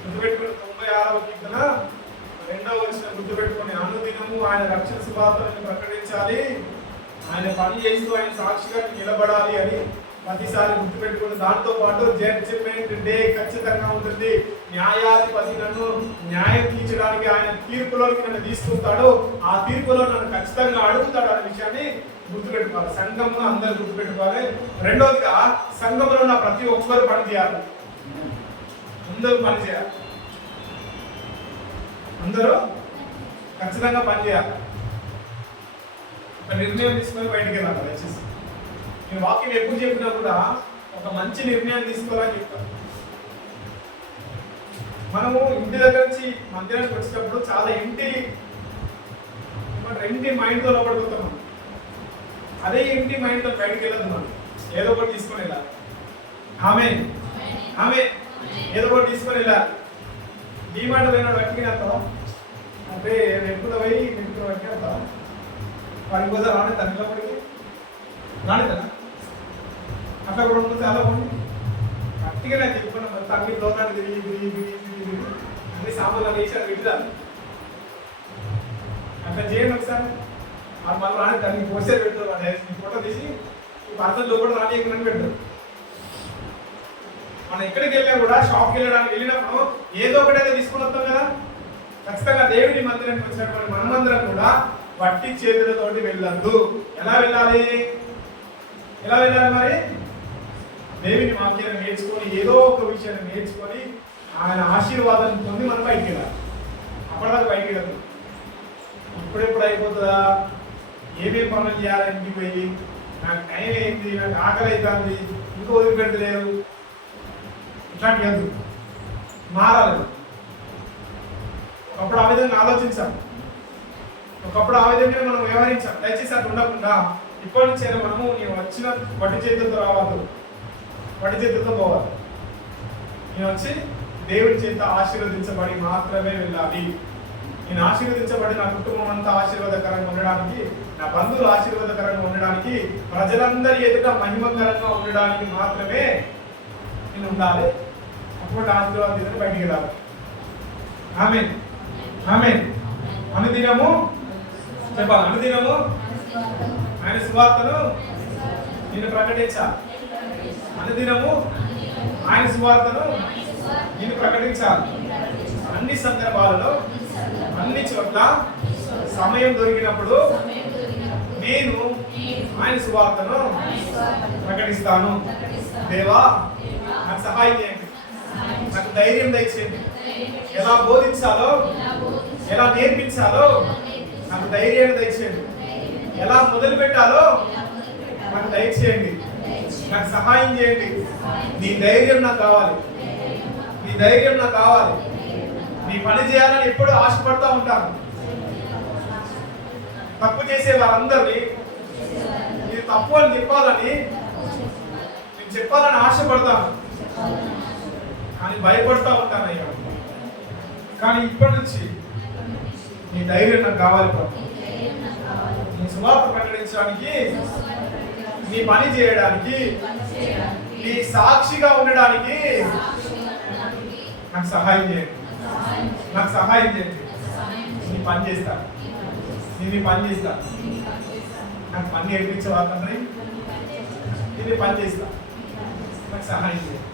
గుర్తుపెట్టుకుని 96వ కీర్తన 2వ వచనం గుర్తుపెట్టుకుని, అనుదినము ఆయన రక్షణ సువార్తను ప్రకటించాలి, ఆయన పని చేస్తూ ఆయన సాక్షిగా నిలబడాలి అని ప్రతిసారి గుర్తుపెట్టుకుని, దాంతో పాటు జడ్జిమెంట్ డే ఖచ్చితంగా ఉంటుంది. న్యాయాధిపతి నన్ను న్యాయం తీర్చడానికి ఆయన తీర్పులోకి నన్ను తీసుకుంటాడు, ఆ తీర్పులో నన్ను ఖచ్చితంగా అడుగుతాడు అనే విషయాన్ని గుర్తుపెట్టుకోవాలి. సంఘంలో అందరూ గుర్తుపెట్టుకోవాలి. రెండోదిగా సంఘంలో ఉన్న ప్రతి ఒక్కరు పని చేయాలి. అందరూ పని చేయాలి. అందరూ ఖచ్చితంగా పని చేయాలి. ఒక నిర్ణయం తీసుకొని బయటికి వెళ్ళాలి. దయచేసి నేను వాక్యం ఎప్పుడు చెప్పినా కూడా ఒక మంచి నిర్ణయం తీసుకోవాలని చెప్తాను. మనము ఇంటి దగ్గర నుంచి మందిరానికి వచ్చేటప్పుడు చాలా ఇంటి మైండ్తో లోపడిపోతాం. అదే ఇంటి మైండ్తో బయటికి వెళ్ళదు. మనం ఏదో ఒకటి తీసుకొని వెళ్ళాలి. ఆమేన్. ఆమేన్. ఏదో ఒకటి తీసుకొని వెళ్ళాలి. డిమాండ్ పోయిన వ్యక్తికి వెళ్తావా అంటే ఎప్పుడు పోయి వ్యక్తికి వెళ్తావా? వాడికి పోతే రాని తనలో పడికి రాని తన అట్లా కూడా ఉంటుంది. చాలా బాగుంది. గట్టిగా నేను చెప్పుకున్నాను. తగ్గి లోకాన్ని తిరిగి అన్ని సామాన్లు వేసారు విడుదల. అట్లా చేయండి ఒకసారి. ఆ మళ్ళీ రాని దానికి పోస్టర్ పెడతారు. ఫోటో తీసి పర్సన్లో కూడా రానియకుండా పెడతారు. మనం ఎక్కడికి వెళ్ళినా కూడా షాప్కి వెళ్ళినప్పుడు ఏదో ఒకటైతే తీసుకుని వస్తాం కదా. ఖచ్చితంగా దేవుడి మందిరానికి వచ్చినటువంటి మనమందరం కూడా వట్టి చేతులతోటి వెళ్ళద్దు. ఎలా వెళ్ళాలి? ఎలా వెళ్ళాలి? మరి దేవుని వాక్యాన్ని నేర్చుకొని ఏదో ఒక విషయాన్ని నేర్చుకొని ఆయన ఆశీర్వాదాన్ని పొంది మనం బయటికి వెళ్ళాలి. అప్పటిదాకా బయటికి వెళ్ళదు. ఇప్పుడెప్పుడు అయిపోతుందా, ఏమేమి పనులు చేయాలి, ఇంటికి పోయి నాకు టైం అయింది, నాకు ఆకలి అవుతుంది, ఇంకో వదిలిపెట్టలేరు, ఇట్లాంటి వద్దు. మారాలి. ఒకప్పుడు ఆ విధంగా ఆలోచించాం, ఒకప్పుడు ఆ విధంగా మనం వ్యవహరించాం. దయచేసి అట్లా ఉండకుండా ఇప్పటి నుంచి మనము నేను వచ్చిన వడ్డీ చేతులతో రావద్దు, వడ్డీ చేతులతో పోవాలి. నేను వచ్చి దేవుడి చేత ఆశీర్వదించబడి మాత్రమే వెళ్ళాలి. నేను ఆశీర్వదించబడి నా కుటుంబం అంతా ఆశీర్వాదకరంగా ఉండడానికి, నా బంధువులు ఆశీర్వాదకరంగా ఉండడానికి, ప్రజలందరి ఎదుట మహిమకరంగా ఉండడానికి మాత్రమే నేను ఉండాలి. అప్పుడు ఆశీర్వాదం తీసుకుని బయటికి వెళ్ళాలి. ఆమేన్. ఆమేన్. అనుదినము చెప్పాలి. అనుదినము ఆయన సువార్తను నేను ప్రకటించాలి. అనుదినము ఆయన సువార్తను నేను ప్రకటించాలి. అన్ని సందర్భాలలో, అన్ని చోట్ల సమయం దొరికినప్పుడు నేను ఆయన సువార్తను ప్రకటిస్తాను. దేవా నాకు సహాయం చేయండి, నాకు ధైర్యం దయచేయండి. ఎలా బోధించాలో, ఎలా నేర్పించాలో నాకు ధైర్యాన్ని దయచేయండి. ఎలా మొదలు పెట్టాలో నాకు దయచేయండి. నాకు సహాయం చేయండి. నీ ధైర్యం నాకు కావాలి. నీ ధైర్యం నాకు కావాలి. నీ పని చేయాలని ఎప్పుడూ ఆశపడతా ఉంటాను. తప్పు చేసే వారందరినీ ఇది తప్పు అని చెప్పాలని నేను చెప్పాలని ఆశపడతాను, కానీ భయపడతా ఉంటాను. అయ్యా, కానీ ఇప్పటి నుంచి నీ ధైర్యం నాకు కావాలి ప్రభు. నీ సువార్త ప్రకటించడానికి, నీ పని చేయడానికి, నీ సాక్షిగా ఉండడానికి నాకు సహాయం చేయండి. నాకు సహాయం చేయండి. నీ పని చేస్తాను. నేను పని చేస్తాను. నాకు పని నేర్పించే తండ్రి, నేను పని చేస్తాను. నాకు సహాయం చేయండి.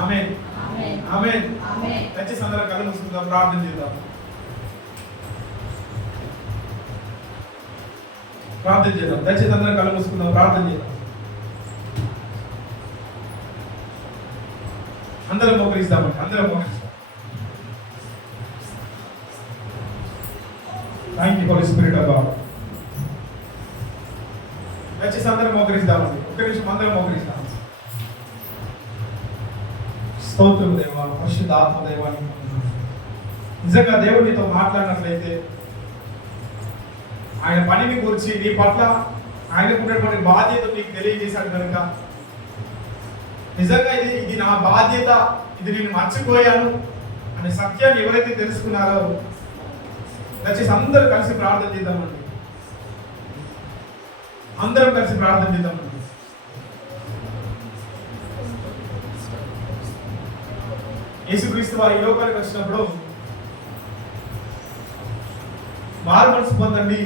ఆమేన్. ఆమేన్. దయచేసి అందరం కళ్ళు మూసుకుందాం, ప్రార్థన చేద్దాం. ప్రార్థన చేద్దాం. దయచేసి అందరం కళ్ళు మూసుకుందాం, ప్రార్థన చేద్దాం. అందరం మోకరిస్తామండి. అందరం మోకరిస్తాం. Thank you Holy Spirit of God. దయచేసి అందరం మోకరిస్తామండి. ఒక్క నిమిషం అందరం మోకరిస్తాం. స్తోత్రం దేవా, పరిశుద్ధ ఆత్మ దేవానికి నిజంగా దేవుడు నీతో మాట్లాడినట్లయితే ఆయన పనిని గురించి నీ పట్ల ఆయనకు ఉన్నటువంటి బాధ్యత నీకు తెలియజేశాడు కనుక నిజంగా ఇది నా బాధ్యత, ఇది నేను మర్చిపోయాను అనే సత్యాన్ని ఎవరైతే తెలుసుకున్నారో దయచేసి అందరూ కలిసి ప్రార్థన చేద్దామండి. అందరం కలిసి ప్రార్థన చేద్దామండి. యేసుక్రీస్తు వారి ఈ లోకానికి వచ్చినప్పుడు మారు మనసు పొందండి,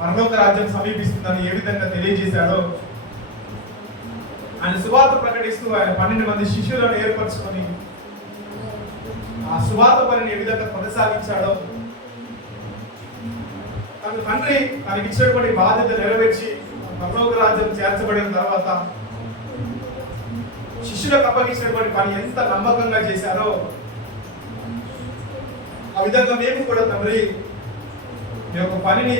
పరలోక రాజ్యం సమీపిస్తుందని ఏ విధంగా తెలియజేశాడో ఆయన సువార్త ప్రకటిస్తూ ఆయన 12 మంది శిష్యులను ఏర్పరచుకొని ఆ సువార్త పనిని ఏ విధంగా కొనసాగించాడో తన తండ్రి తనకి ఇచ్చినటువంటి బాధ్యత నెరవేర్చి పరలోక రాజ్యం చేర్చబడిన తర్వాత శిష్యులకు అప్పగించినటువంటి పని ఎంత నమ్మకంగా చేశారో ఆ విధంగా మేము కూడా తండ్రి మీ యొక్క పనిని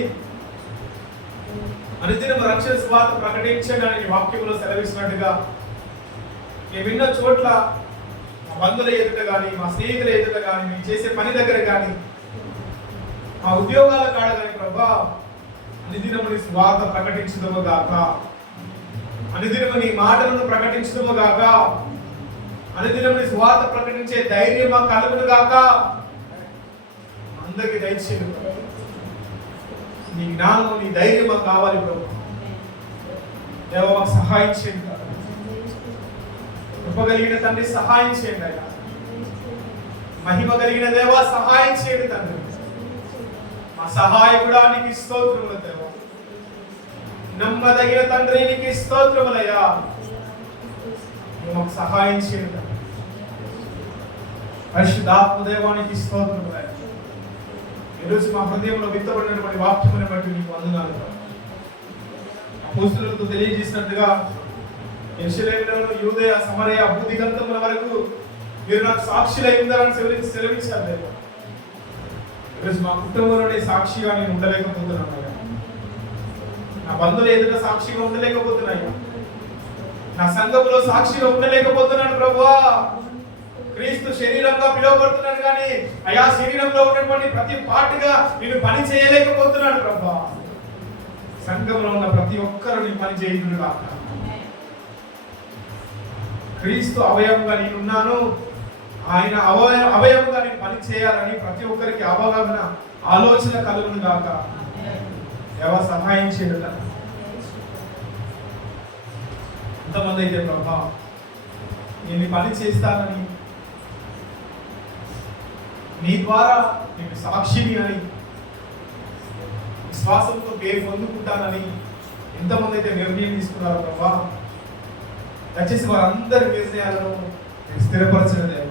అనుదినం రక్షణ సువార్త ప్రకటించడానికి వాక్యంలో సెలవిస్తున్నట్టుగా మేము విన్న చోట్ల మా బంధువుల ఎదుట కానీ మా స్నేహితుల ఎదుట కానీ మేము చేసే పని దగ్గర కానీ మా ఉద్యోగాల కాడ కానీ ప్రభా అనుదినము సువార్త ప్రకటించదము గాక, అనుదినము నీ మాటలను ప్రకటించదము గాక, అనుదినము సువార్త ప్రకటించే ధైర్యం మా కలుగును గాక. అందరికీ దయచేయండి. నీ జ్ఞానము నీ ధైర్యం మాకు కావాలి ప్రభు. దేవ మాకు సహాయం చేయండి. కృప కలిగిన తండ్రి సహాయం చేయండి. ఆయన మహిమ కలిగిన దేవ సహాయం చేయండి తండ్రి. మా సహాయకుడా నీకు స్తోత్రములు దేవ. నమ్మదగిన తండ్రి నీకు స్తోత్రములయ్యా. మాకు సహాయం చేయండి. పరిశుద్ధాత్మ దేవానికి స్తోత్రములయ్యా. ఈరోజు మా హృదయంలో విత్తబడినటువంటి వాక్యమును బట్టి నీకు వందనాలు. అపోస్తలులతో తెలియజేసినట్టుగా యెరూషలేములోను యూదయ సమరయ భూదిగంతముల వరకు మీరు నాకు సాక్షులై ఉన్నారని సెలవించారు. ఈరోజు మా కుటుంబంలోనే సాక్షిగా నేను ఉండలేకపోతున్నాను. నా బంధువులు ఎదుట సాక్షిగా ఉండలేకపోతున్నాయి. నా సంఘములో సాక్షిగా ఉండలేకపోతున్నాను ప్రభువా. క్రీస్తు శరీరంగా పిలువబడుతున్నాను కానీ అయా శరీరంలో ఉన్నటువంటి ప్రతి పార్టీగా నేను పని చేయలేకపోతున్నాను ప్రభా. సంఘంలో ఉన్న ప్రతి ఒక్కరు నేను పని చేయను కాక. క్రీస్తు అవయవంగా నేనున్నాను, ఆయన అవయవంగా నేను పని చేయాలని ప్రతి ఒక్కరికి అవగాహన ఆలోచన కలుగును కాక. ఎవరు సహాయం చేయడం ఎంతమంది అయితే ప్రభా నేను పని చేస్తానని నీ ద్వారా నేను సాక్షిని అని విశ్వాసంతో పేరు పొందుకుంటానని ఎంతమంది అయితే నిర్ణయం తీసుకున్నారో ప్రభా, దయచేసి వారందరి నిర్ణయాలను స్థిరపరచిన దేవ.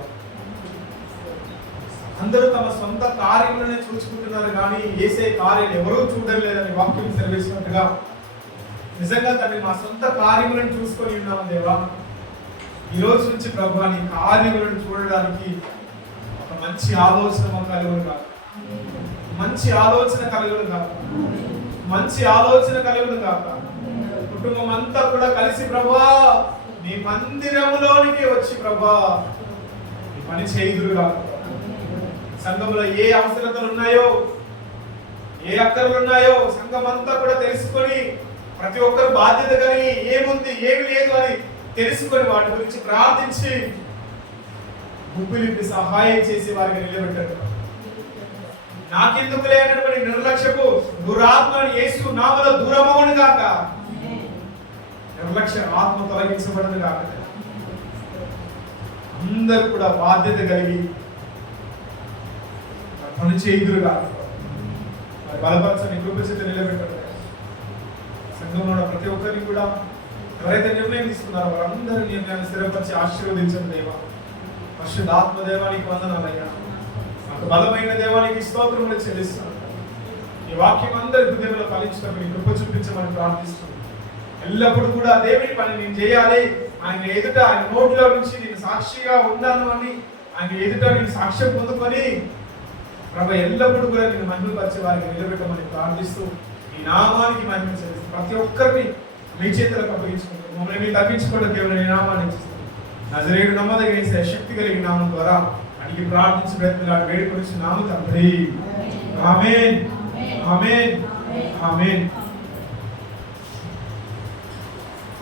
అందరూ తమ సొంత కార్యములనే చూసుకుంటున్నారు కానీ యేసే కార్యాలు ఎవరూ చూడడం లేదని వాక్యం సెలవిస్తున్నట్టుగా నిజంగా తండ్రి మా సొంత కార్యములను చూసుకొని ఉన్నాము దేవా. ఈ రోజు నుంచి ప్రభు నీ కార్యములను చూడడానికి ఒక మంచి ఆలోచన మాకు కలుగును కాక. మంచి ఆలోచన కలుగును కాక. మంచి ఆలోచన కలుగును కాక. కుటుంబం అంతా కూడా కలిసి ప్రభా నీ మందిరములోనికి వచ్చి ప్రభా నీ పని చేయుదురు కాక. సంఘంలో ఏ అవసరతలు ఉన్నాయో, ఏ అక్కర్లు ఉన్నాయో సంఘం అంతా కూడా తెలుసుకొని ప్రతి ఒక్కరు బాధ్యత కలిగి ఏముంది ఏమి లేదు అని తెలుసుకొని వాటి గురించి ప్రార్థించి గుప్పిలిపి సహాయం చేసి వారికి నిలబెట్టారు. నాకెందుకు లేనటువంటి నిర్లక్ష్యపు దురాత్మని యేసు నామములో దూరమవును గాక. నిర్లక్ష్య ఆత్మ తొలగించబడను గాక. అందరూ కూడా బాధ్యత కలిగి పని చేయుదురు గాక. మరి బలపరచని కృప చేత నిలబెట్టారు. సంఘంలో ప్రతి ఒక్కరిని కూడా ఎవరైతే నిర్ణయం తీసుకున్నారో వారందరూ నిర్ణయాన్ని స్థిరపరిచి ఆశీర్వదించండి దేవా. పరిశుద్ధాత్మ దేవానికి వందనాలయ్యా. నాకు బలమైన దేవానికి స్తోత్రములు చెల్లిస్తున్నాను. ఈ వాక్యం అందరి హృదయంలో ఫలించడం మీ కృప చూపించమని ప్రార్థిస్తున్నాను. ఎల్లప్పుడూ కూడా దేవుని పని నేను చేయాలి, ఆయన ఎదుట ఆయన నోట్లో నుంచి నేను సాక్షిగా ఉన్నాను అని ఆయన ఎదుట నేను సాక్ష్యం పొందుకొని ప్రభు ఎల్లప్పుడూ కూడా నేను మహిమపరిచే వారికి నిలబెట్టమని ప్రార్థిస్తూ ఈ నామానికి మహిమ చెల్లిస్తూ ప్రతి ఒక్కరిని మీ చేతులకు అప్పగించుకుంటూ మమ్మల్ని మీరు తగ్గించుకోవడం కేవలం ఈ నామాన్ని ఇచ్చిస్తాం. నజరేయుడు నమ్మదగిన శక్తి కలిగిన నామం ద్వారా అడిగి ప్రార్థించి ప్రయత్నాలు వేడుకొని నామ తండ్రి. ఆమేన్ ఆమేన్ ఆమేన్.